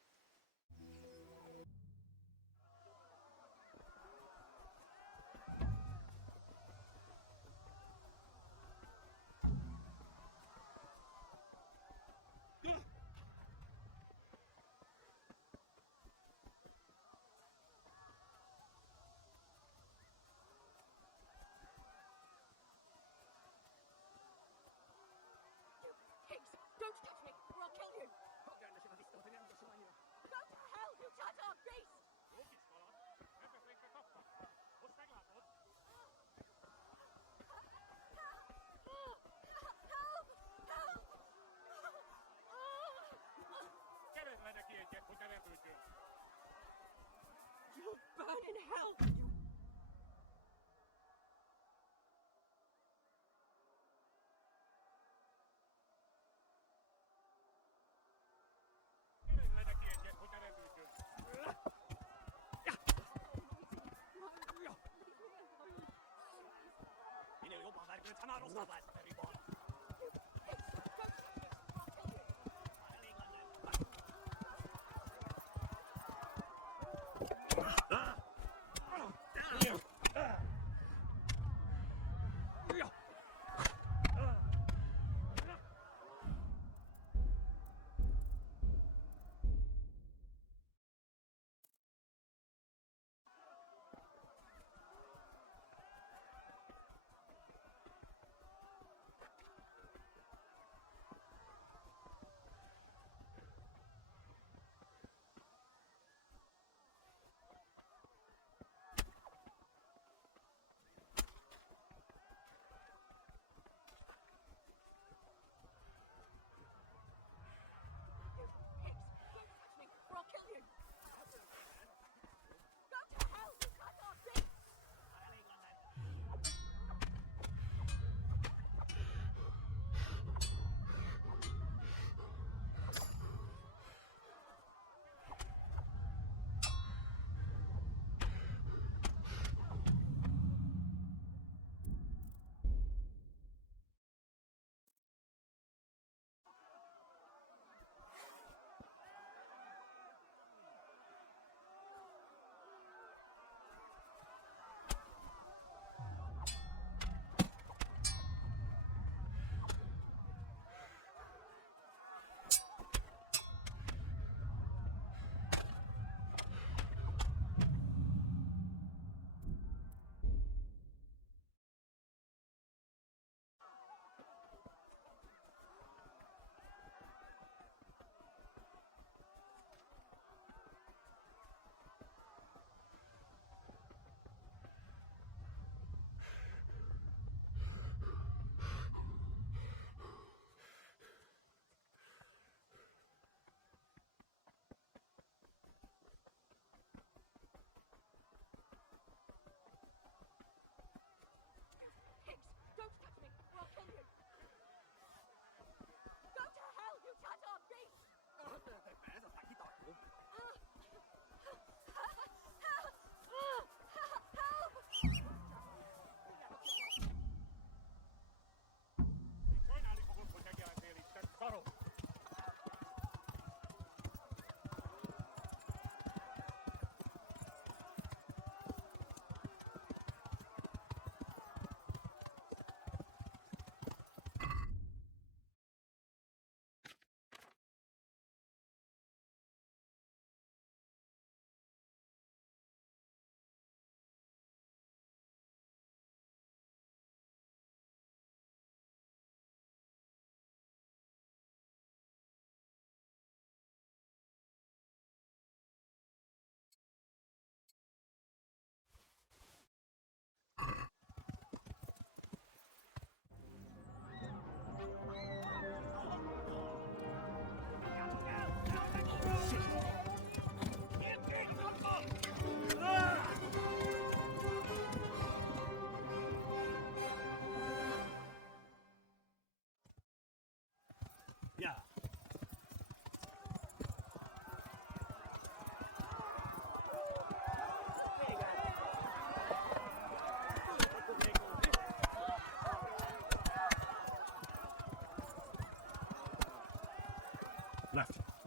Pigs! Don't touch me, or I'll kill you! Go to hell, you Tatar beast! You'll burn in hell, you...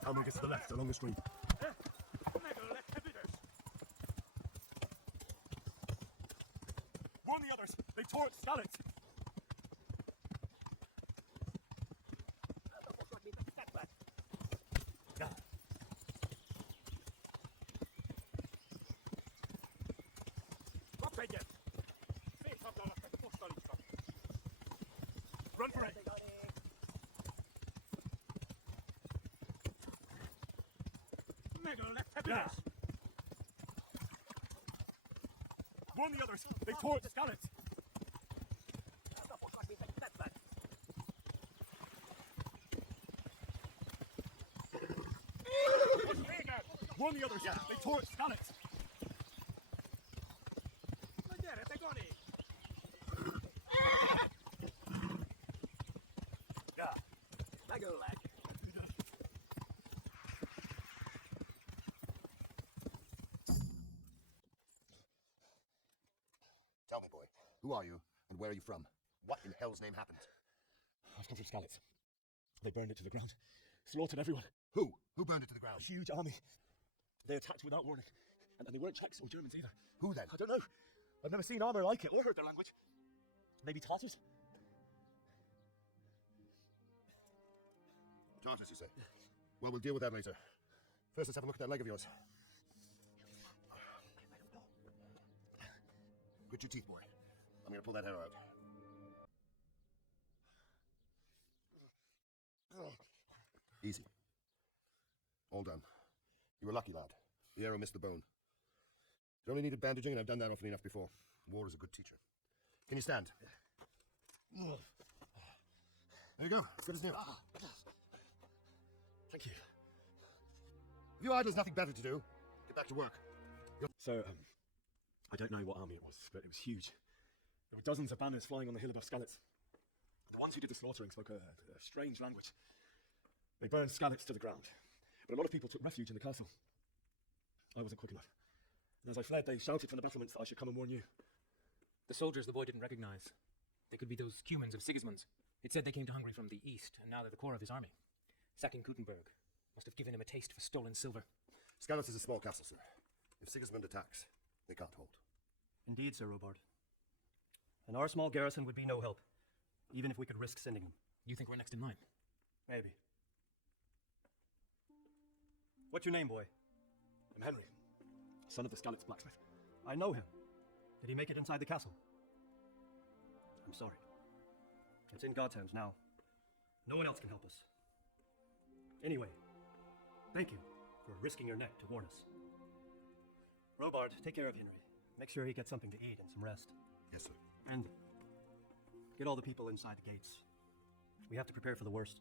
Talmberg is to the left, along the street. Warn the others! They tore Skalitz! Run for it! Yeah. Warn the others! They tore Skalitz! Warn the others! They tore Skalitz! Tell me, boy, who are you and where are you from? What in hell's name happened? I've come from Skalitz. They burned it to the ground. Slaughtered everyone. Who? Who burned it to the ground? A huge army. They attacked without warning. And they weren't Czechs or Germans either. Who then? I don't know. I've never seen armor like it or heard their language. Maybe Tartars? Tartars, you say? Well, we'll deal with that later. First, let's have a look at that leg of yours. Grit your teeth, boy. I'm gonna pull that hair out. Easy. All done. You were lucky, lad. The arrow missed the bone. It only needed bandaging, and I've done that often enough before. War is a good teacher. Can you stand? There you go. Good as new. Thank you. If you idle, there's nothing better to do. Get back to work. So, I don't know what army it was, but it was huge. There were dozens of banners flying on the hill above Skalitz. The ones who did the slaughtering spoke a strange language. They burned Skalitz to the ground, but a lot of people took refuge in the castle. I wasn't quick enough. And as I fled, they shouted from the battlements that I should come and warn you. The soldiers the boy didn't recognize. They could be those Cumans of Sigismund. It said they came to Hungary from the east, and now they're the core of his army. Sacking Gutenberg must have given him a taste for stolen silver. Skalitz is a small castle, sir. If Sigismund attacks, they can't hold. Indeed, Sir Robard. And our small garrison would be no help, even if we could risk sending them. You think we're next in line? Maybe. What's your name, boy? I'm Henry, son of the Skalitz blacksmith. I know him. Did he make it inside the castle? I'm sorry. It's in God's hands now. No one else can help us. Anyway, thank you for risking your neck to warn us. Robard, take care of Henry. Make sure he gets something to eat and some rest. Yes, sir. And get all the people inside the gates. We have to prepare for the worst.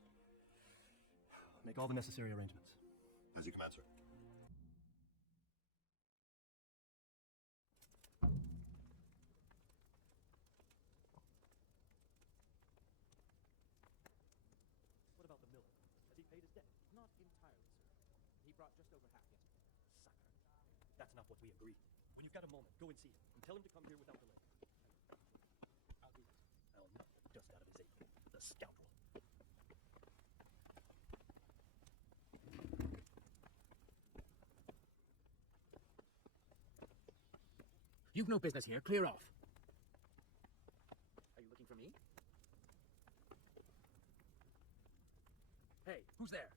Make all the necessary arrangements. As you command, sir. What about the miller? Has he paid his debt? Not entirely, sir. He brought just over half yesterday. Sucker. That's not what we agreed. When you've got a moment, go and see him, and tell him to come here without delay. I'll do this. I'll knock the dust out of his apron, the scoundrel. You've no business here. Clear off. Are you looking for me? Hey, who's there?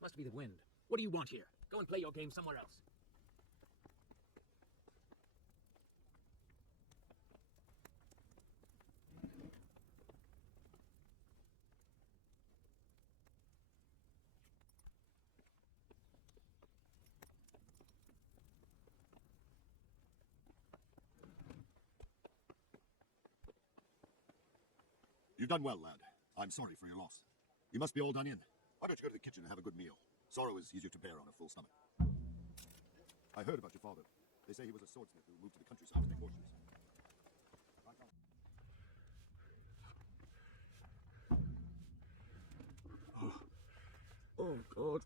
Must be the wind. What do you want here? Go and play your game somewhere else. You've done well, lad. I'm sorry for your loss. You must be all done in. Why don't you go to the kitchen and have a good meal? Sorrow is easier to bear on a full stomach. I heard about your father. They say he was a swordsmith who moved to the countryside to take horses. Oh, God.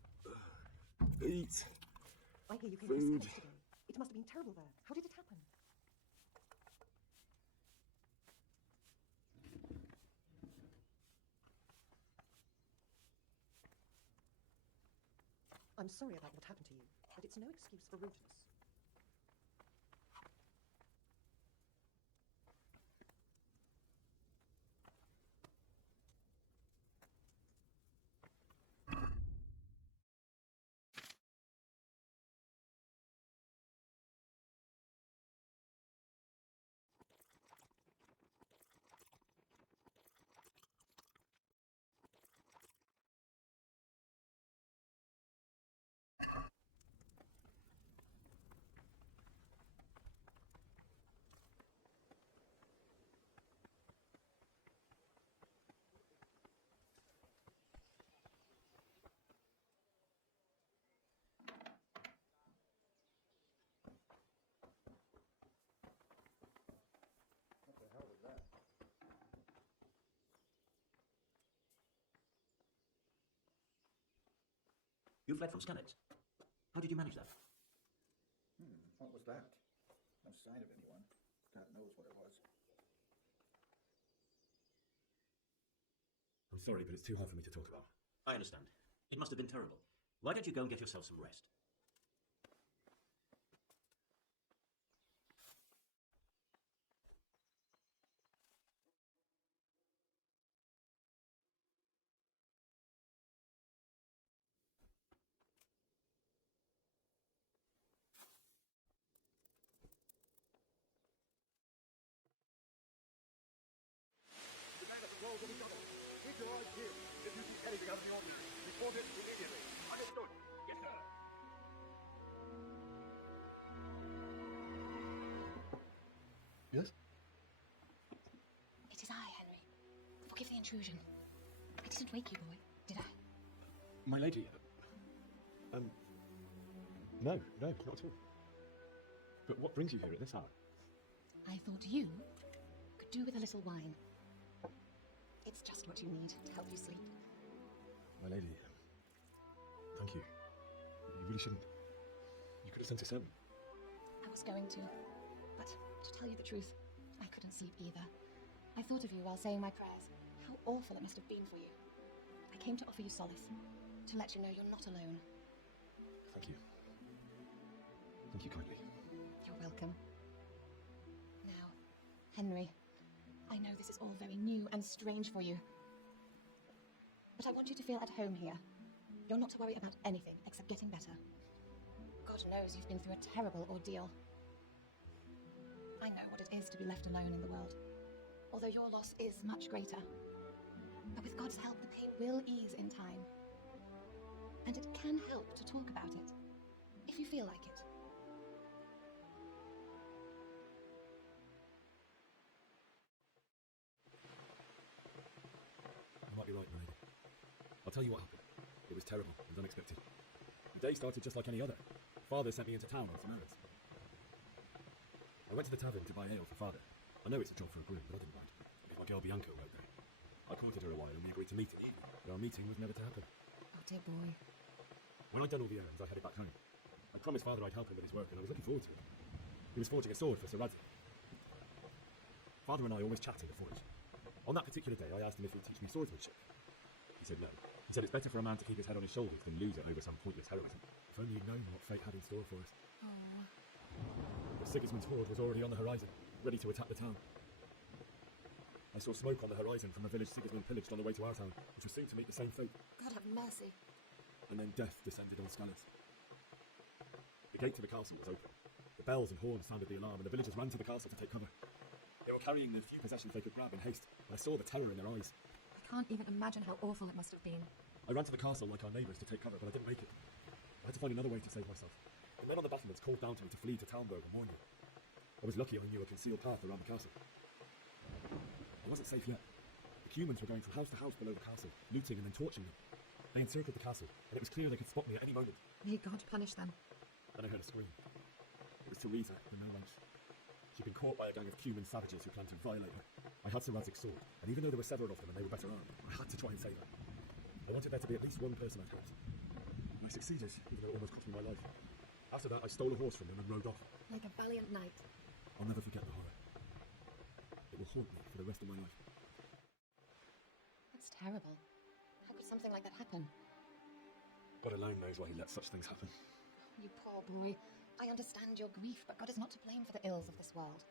Eat. I hear you came to Skalitz today. It must have been terrible there. How did it happen? I'm sorry about what happened to you, but it's no excuse for rudeness. What the hell was that? You fled from Skalitz. How did you manage that? What was that? No sign of anyone. God knows what it was. I'm sorry, but it's too hard for me to talk about. I understand. It must have been terrible. Why don't you go and get yourself some rest? The man at the walls will be double. Keep your eyes peeled. If you see anything out of the ordinary, report it immediately. Understood? Yes, sir. Yes? It is I, Henry. Forgive the intrusion. I didn't wake you, boy, did I? My lady. No, not at all. But what brings you here at this hour? I thought you could do with a little wine. It's just what you need to help you sleep. My lady, thank you. You really shouldn't. You could have sent a servant. I was going to, but to tell you the truth, I couldn't sleep either. I thought of you while saying my prayers. How awful it must have been for you. I came to offer you solace, to let you know you're not alone. Thank you. Thank you kindly. You're welcome. Now, Henry, I know this is all very new and strange for you, but I want you to feel at home here. You're not to worry about anything except getting better. God knows you've been through a terrible ordeal. I know what it is to be left alone in the world, although your loss is much greater. But with God's help, the pain will ease in time. And it can help to talk about it, if you feel like it. You might be right, my lady. I'll tell you what happened. It was terrible and unexpected. The day started just like any other. Father sent me into town on some errands. I went to the tavern to buy ale for Father. I know it's a job for a groom, but I didn't mind. My girl Bianca wrote there. I courted her a while and we agreed to meet in the evening, but our meeting was never to happen. Oh, dear boy. When I'd done all the errands, I headed back home. I promised Father I'd help him with his work, and I was looking forward to it. He was forging a sword for Sir Radzik. Father and I always chat in the forge. On that particular day, I asked him if he'd teach me swordsmanship. He said no. He said it's better for a man to keep his head on his shoulders than lose it over some pointless heroism. If only he'd known what fate had in store for us. But Sigismund's horde was already on the horizon, ready to attack the town. I saw smoke on the horizon from a village Sigismund pillaged on the way to our town, which was soon to meet the same fate. God have mercy. And then death descended on Skalitz. The gate to the castle was open. The bells and horns sounded the alarm, and the villagers ran to the castle to take cover. They were carrying the few possessions they could grab in haste, and I saw the terror in their eyes. I can't even imagine how awful it must have been. I ran to the castle like our neighbours to take cover, but I didn't make it. I had to find another way to save myself. The men on the battlements called down to me to flee to Talmberg and warn you. I was lucky I knew a concealed path around the castle. I wasn't safe yet. The humans were going from house to house below the castle, looting and then torching them. They encircled the castle, and it was clear they could spot me at any moment. May God punish them. Then I heard a scream. It was Teresa, the no-wench. She'd been caught by a gang of cumin savages who planned to violate her. I had Sir Radzik's sword, and even though there were several of them and they were better armed, I had to try and save her. I wanted there to be at least one person I'd hurt. I succeeded, even though it almost cost me my life. After that, I stole a horse from them and rode off. Like a valiant knight. I'll never forget the horror. It will haunt me for the rest of my life. That's terrible. How could something like that happen? God alone knows why he lets such things happen. You poor boy. I understand your grief, but God is not to blame for the ills of this world.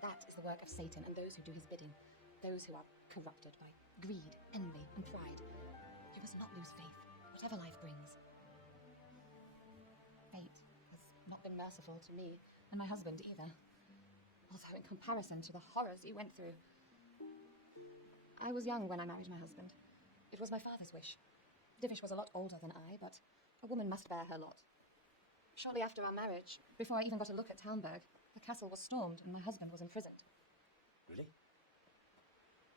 That is the work of Satan and those who do his bidding. Those who are corrupted by greed, envy, and pride. You must not lose faith, whatever life brings. Fate has not been merciful to me, and my husband either. Although in comparison to the horrors you went through. I was young when I married my husband. It was my father's wish. Divish was a lot older than I, but a woman must bear her lot. Shortly after our marriage, before I even got a look at Talmberg, the castle was stormed and my husband was imprisoned. Really?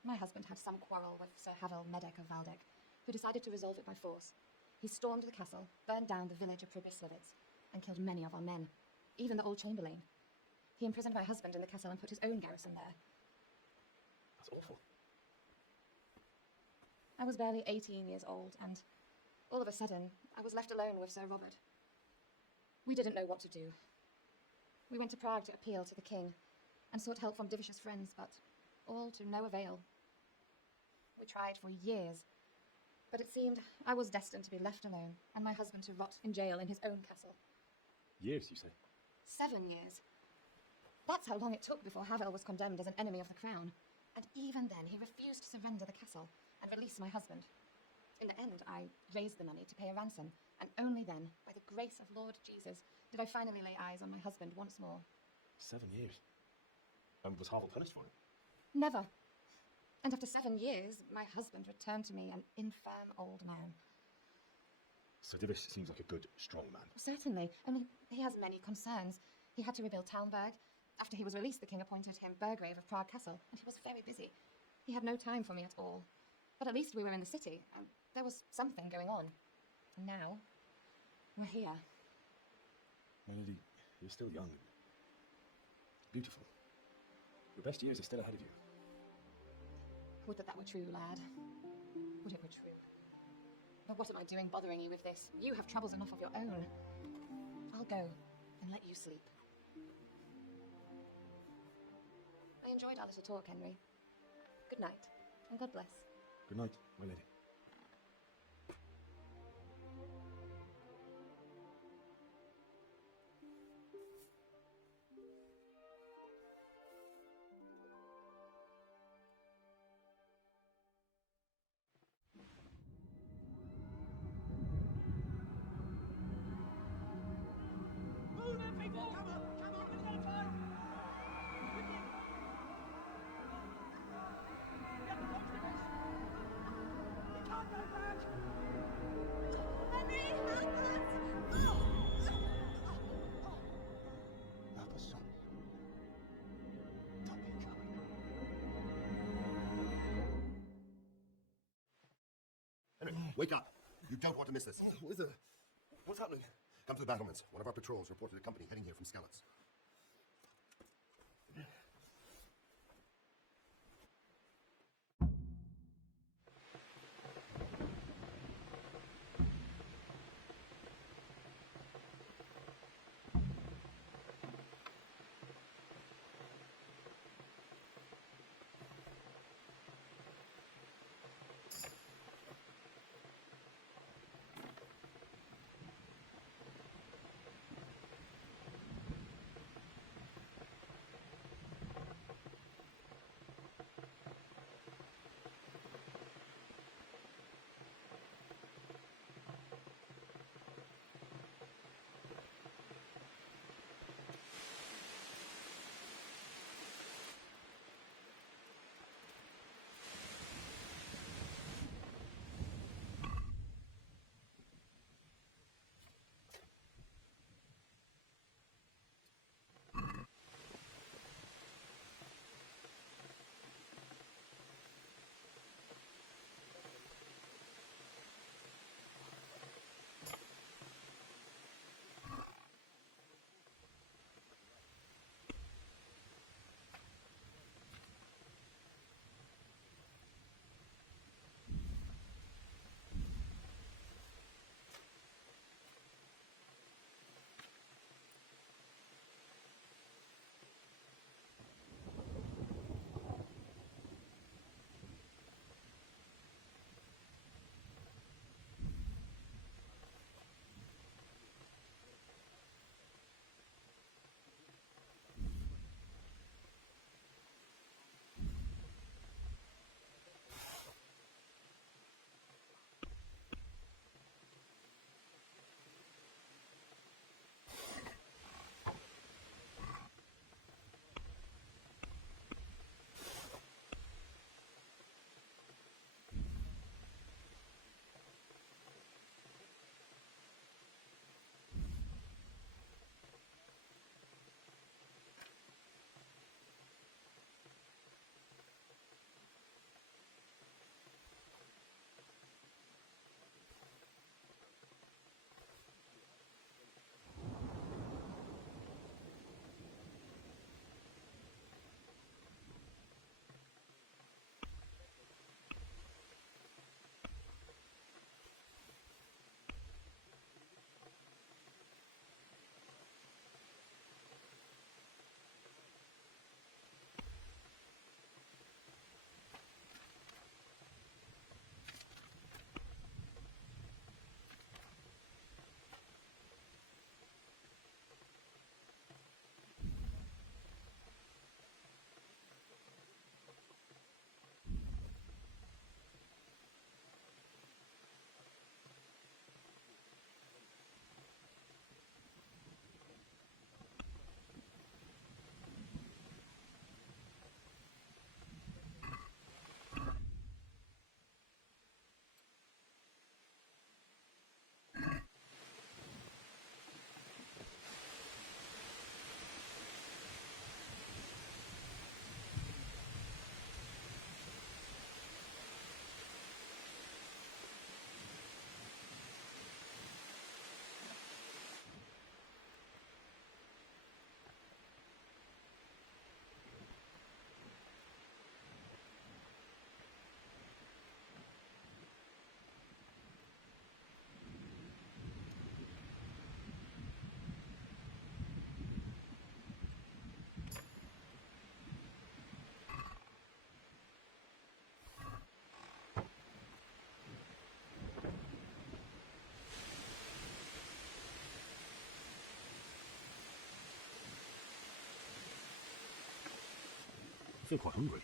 My husband had some quarrel with Sir Havel Medek of Valdek, who decided to resolve it by force. He stormed the castle, burned down the village of Probislevitz, and killed many of our men, even the old chamberlain. He imprisoned my husband in the castle and put his own garrison there. That's awful. I was barely 18 years old, and all of a sudden, I was left alone with Sir Robert. We didn't know what to do. We went to Prague to appeal to the king, and sought help from Divish's friends, but all to no avail. We tried for years, but it seemed I was destined to be left alone, and my husband to rot in jail in his own castle. Years, you say? 7 years. That's how long it took before Havel was condemned as an enemy of the crown. And even then, he refused to surrender the castle and release my husband. In the end, I raised the money to pay a ransom, and only then, by the grace of Lord Jesus, did I finally lay eyes on my husband once more. 7 years? And was Havel punished for it? Never. And after 7 years, my husband returned to me an infirm old man. So Divish seems like a good, strong man. Certainly, only he has many concerns. He had to rebuild Talmberg. After he was released, the king appointed him Burgrave of Prague Castle, and he was very busy. He had no time for me at all. But at least we were in the city, and there was something going on. And now, we're here. Well, Lily, you're still young. Beautiful. Your best years are still ahead of you. Would that were true, lad. Would it were true. But what am I doing bothering you with this? You have troubles enough of your own. I'll go and let you sleep. I enjoyed our little talk, Henry. Good night, and God bless. Good night, my lady. Move it, people! Come on, we've got time! Get the box, Divish! We can't go back! Henry, help us! Help us, son. Don't be coward. Henry, wake up! You don't want to miss this. What's happening? Come to the battlements. One of our patrols reported a company heading here from Skalitz. feel quite hungry.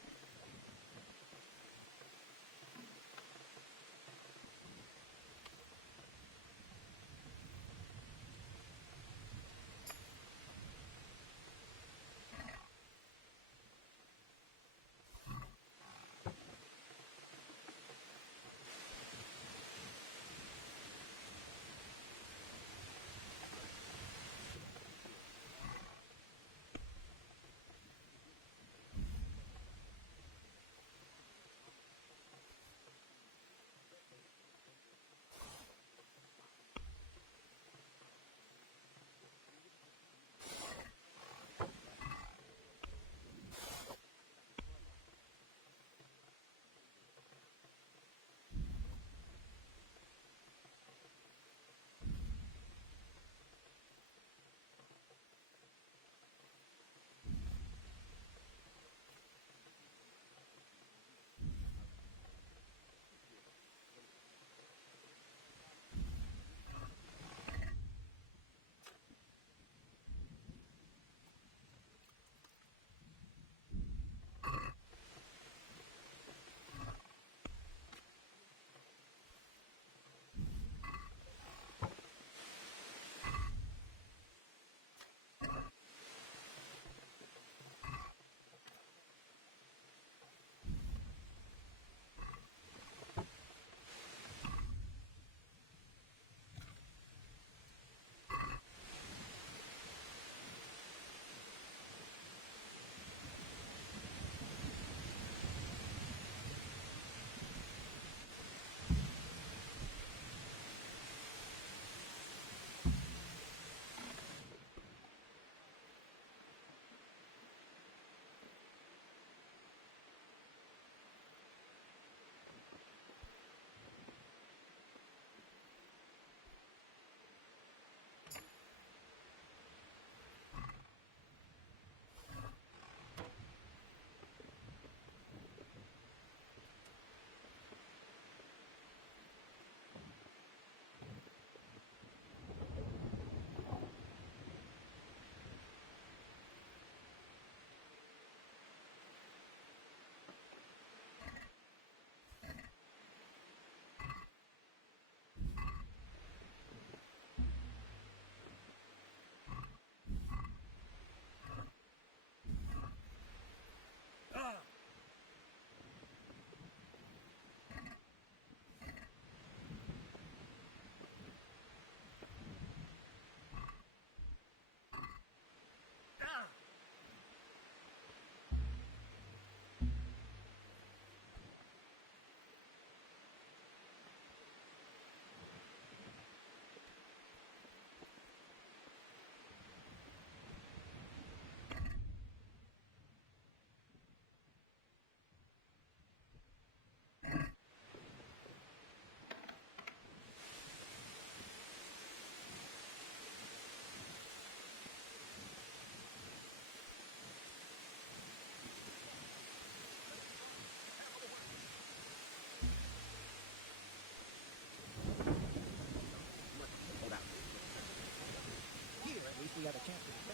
We had a chance to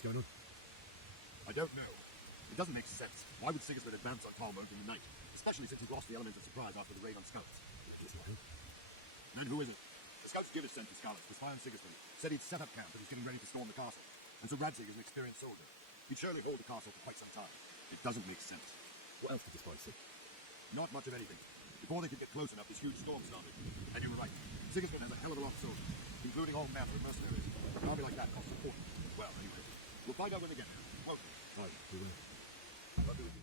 What's going on? I don't know. It doesn't make sense. Why would Sigismund advance on Talmberg in the night? Especially since he's lost the element of surprise after the raid on Skalitz. Then who is it? The scouts Givis sent to Skalitz to spy on Sigismund. Said he'd set up camp and he's getting ready to storm the castle. And so Radzig is an experienced soldier. He'd surely hold the castle for quite some time. It doesn't make sense. What else did the spies see? Not much of anything. Before they could get close enough, this huge storm started. And you were right. Sigismund has a hell of a lot of soldiers, including all manner of mercenaries. An army like that costs a fortune. Well, anyway, we'll find out when they get there. Won't we? Aye, we will. I'll do it.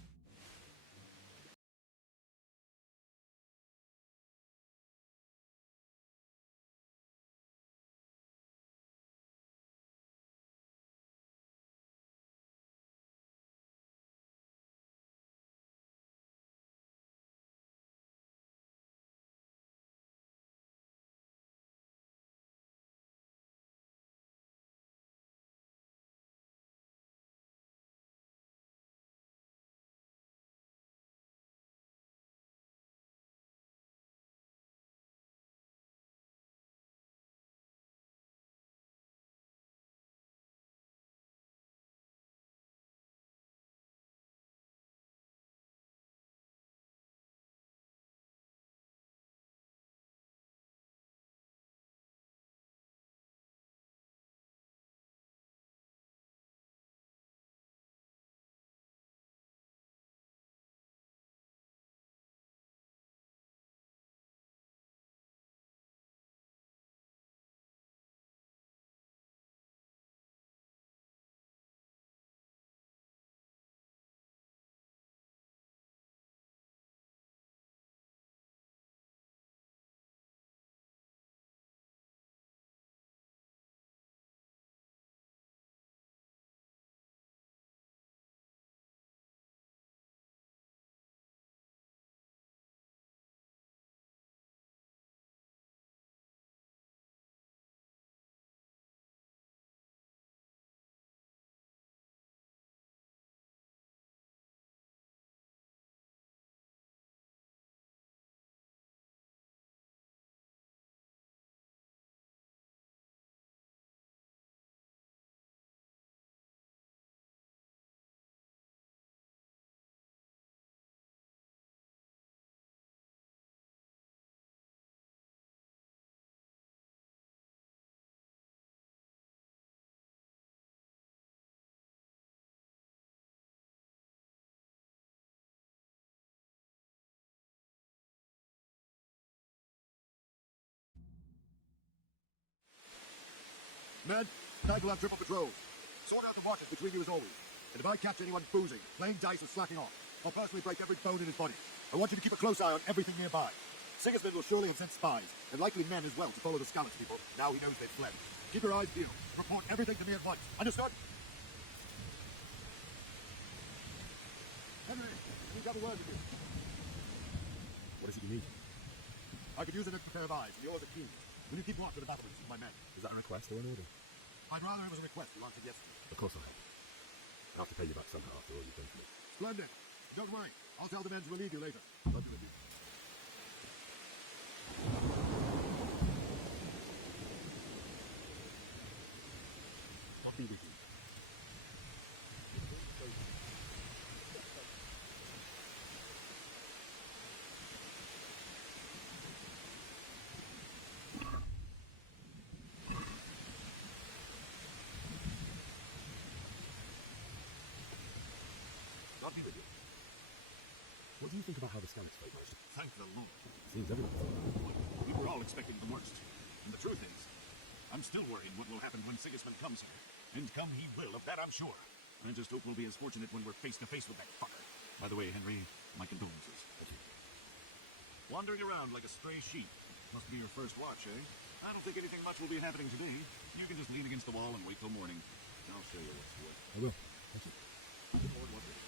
Men, tonight we'll have triple patrols. Sort out the watches between you as always. And if I catch anyone boozing, playing dice, or slacking off, I'll personally break every bone in his body. I want you to keep a close eye on everything nearby. Sigismund will surely have sent spies, and likely men as well, to follow the Skalitz people, now he knows they've fled. Keep your eyes peeled. Report everything to me at once. Understood? Henry, we've got a word with you. What is it you need? I could use an extra pair of eyes, and yours are keen. Will you keep watch of the battlements with my men? Is that a request or an order? I'd rather it was a request you answered yesterday. Of course I have. I'll have to pay you back somehow after all you've done for me. Splendid. Don't worry. I'll tell the men to relieve you later. I'll do it. I'll be with you. I'll be with you. What do you think about how the Skalitz fight most? Thank the Lord. Seems everyone thought. We were all expecting the worst. And the truth is, I'm still worried what will happen when Sigismund comes here. And come he will, of that I'm sure. I just hope we'll be as fortunate when we're face to face with that fucker. By the way, Henry, my condolences. Wandering around like a stray sheep. Must be your first watch, eh? I don't think anything much will be happening today. You can just lean against the wall and wait till morning. I'll show you what's what. I will. Thank you. Good Lord, what will.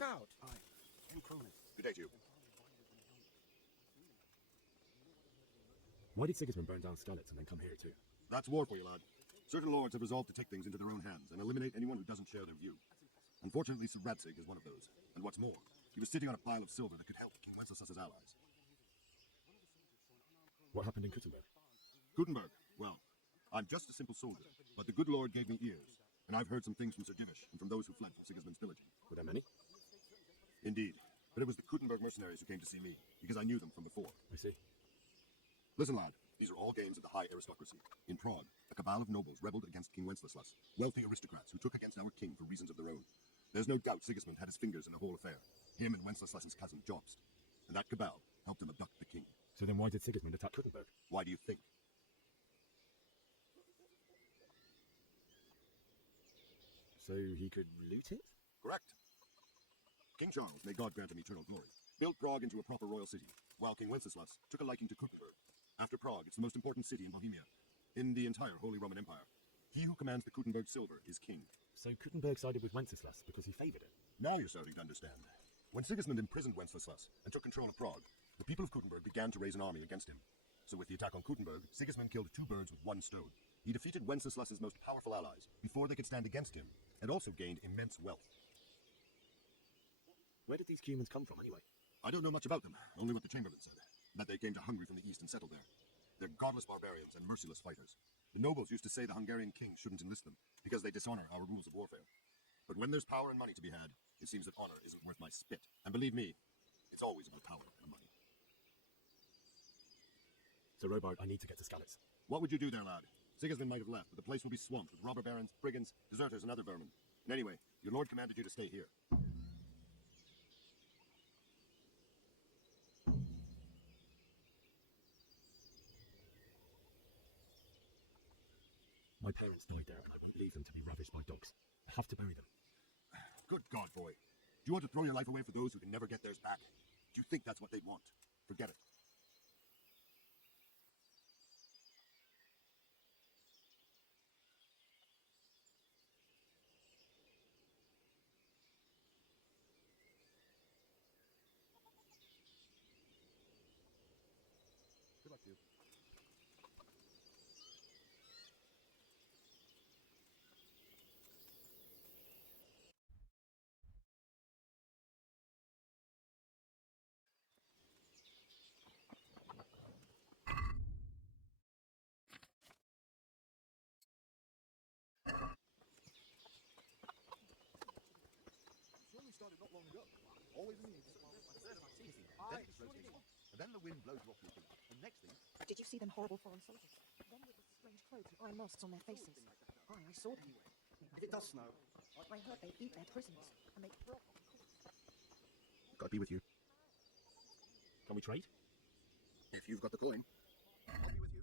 Look out! Good day to you. Why did Sigismund burn down Skalitz and then come here too? That's war for you, lad. Certain lords have resolved to take things into their own hands and eliminate anyone who doesn't share their view. Unfortunately, Sir Radzig is one of those. And what's more, he was sitting on a pile of silver that could help King Wenceslas's allies. What happened in Kuttenberg? Gutenberg, well, I'm just a simple soldier, but the good Lord gave me ears, and I've heard some things from Sir Divish and from those who fled from Sigismund's pillaging. Were there many? Indeed, but it was the Kuttenberg mercenaries who came to see me, because I knew them from before. I see. Listen, lad, these are all games of the high aristocracy. In Prague, a cabal of nobles rebelled against King Wenceslas, wealthy aristocrats who took against our king for reasons of their own. There's no doubt Sigismund had his fingers in the whole affair, him and Wenceslas's cousin Jobst, and that cabal helped him abduct the king. So then why did Sigismund attack Kuttenberg? Why do you think? So he could loot it? Correct. King Charles, may God grant him eternal glory, built Prague into a proper royal city, while King Wenceslas took a liking to Kuttenberg. After Prague, it's the most important city in Bohemia, in the entire Holy Roman Empire. He who commands the Kuttenberg silver is king. So Kuttenberg sided with Wenceslas because he favoured it? Now you're starting to understand. When Sigismund imprisoned Wenceslas and took control of Prague, the people of Kuttenberg began to raise an army against him. So with the attack on Kuttenberg, Sigismund killed two birds with one stone. He defeated Wenceslas's most powerful allies before they could stand against him, and also gained immense wealth. Where did these humans come from anyway? I don't know much about them, only what the Chamberlain said, that they came to Hungary from the east and settled there. They're godless barbarians and merciless fighters. The nobles used to say the Hungarian king shouldn't enlist them, because they dishonor our rules of warfare. But when there's power and money to be had, it seems that honor isn't worth my spit. And believe me, it's always about power and money. So Robard, I need to get to Skalitz. What would you do there, lad? Sigismund might have left, but the place will be swamped with robber barons, brigands, deserters, and other vermin. And anyway, your lord commanded you to stay here. My parents died there, and I won't leave them to be ravished by dogs. I have to bury them. Good God, boy. Do you want to throw your life away for those who can never get theirs back? Do you think that's what they'd want? Forget it. Good luck to you. Started not long ago. Always in the evening. And then the wind blows you off your feet. And next thing... Did you see them horrible foreign soldiers? Them with the strange clothes and iron masks on their faces. Aye, I saw them. If it does snow, I heard they eat their prisoners and make broth of the corpse. God be with you. Can we trade? If you've got the coin. I'll be with you.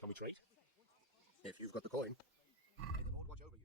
Can we trade? If you've got the coin. May the Lord watch over you.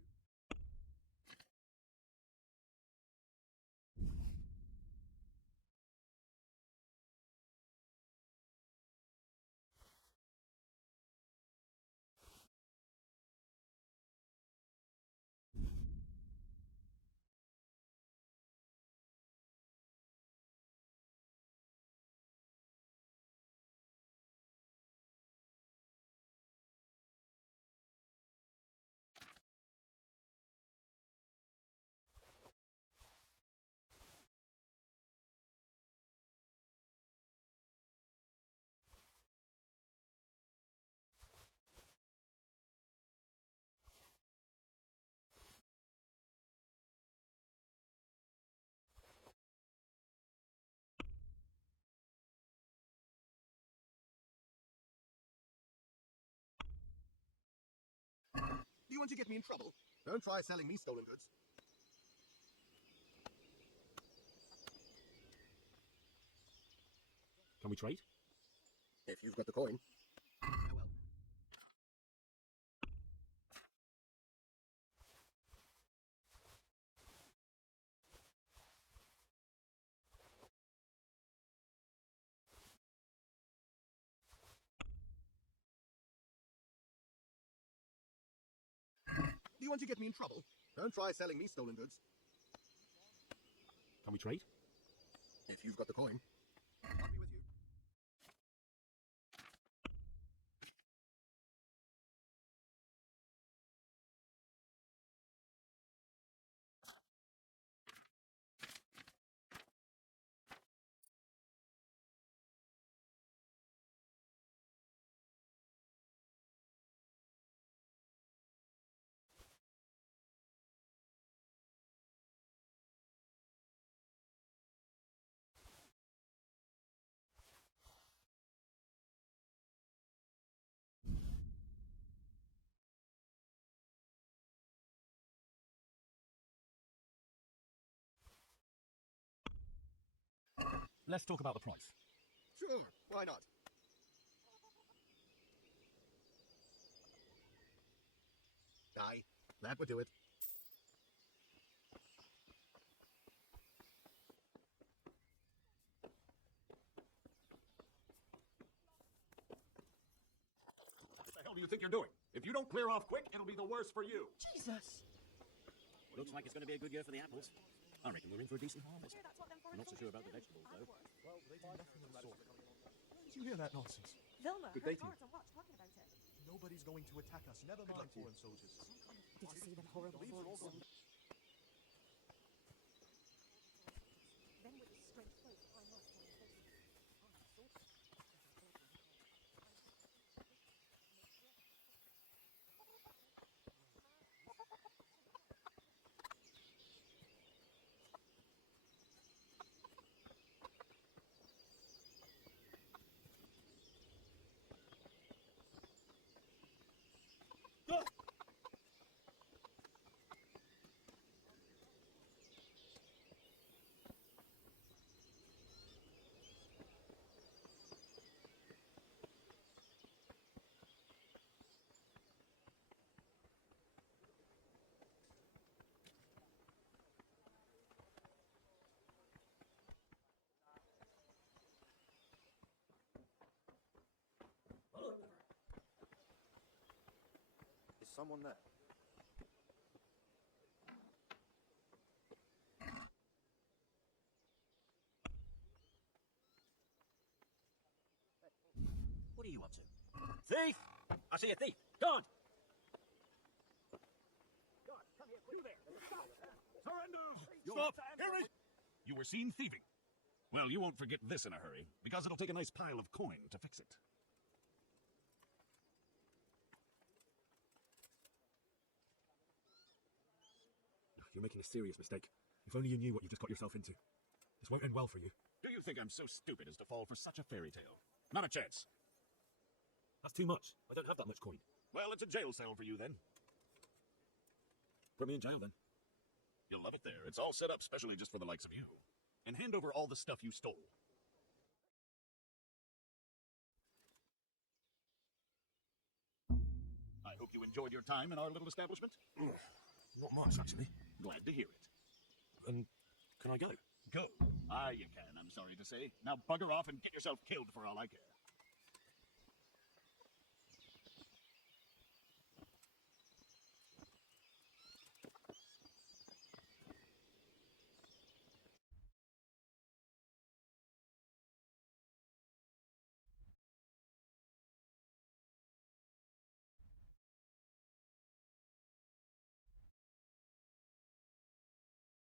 Do you want to get me in trouble? Don't try selling me stolen goods. Can we trade? If you've got the coin. Farewell. Do you want to get me in trouble? Don't try selling me stolen goods. Can we trade? If you've got the coin. I'll be with you. Let's talk about the price. Sure, why not? Aye, that would do it. What the hell do you think you're doing? If you don't clear off quick, it'll be the worse for you. Jesus! Looks like it's going to be a good year for the apples. I reckon we're in for a decent harvest. I'm not so sure about the vegetables, though. Did you hear that nonsense? Vilma, Good her day to you. guards on watch talking about it. Nobody's going to attack us. Never mind foreign soldiers. Did you see them horrible foreign soldiers? Then with the strange clothes, I must on their faces. Is someone there? What are you up to? Thief! I see a thief. Guard! Stop! Hear me! You were seen thieving. Well, you won't forget this in a hurry, because it'll take a nice pile of coin to fix it. You're making a serious mistake. If only you knew what you just got yourself into. This won't end well for you. Do you think I'm so stupid as to fall for such a fairy tale? Not a chance. That's too much. I don't have that much coin. Well, it's a jail cell for you then. Put me in jail then. You'll love it there. It's all set up specially just for the likes of you. And hand over all the stuff you stole. hope you enjoyed your time in our little establishment. Not much, actually. Glad to hear it. And can I go? Go? Ah, you can, I'm sorry to say. Now bugger off and get yourself killed for all I care.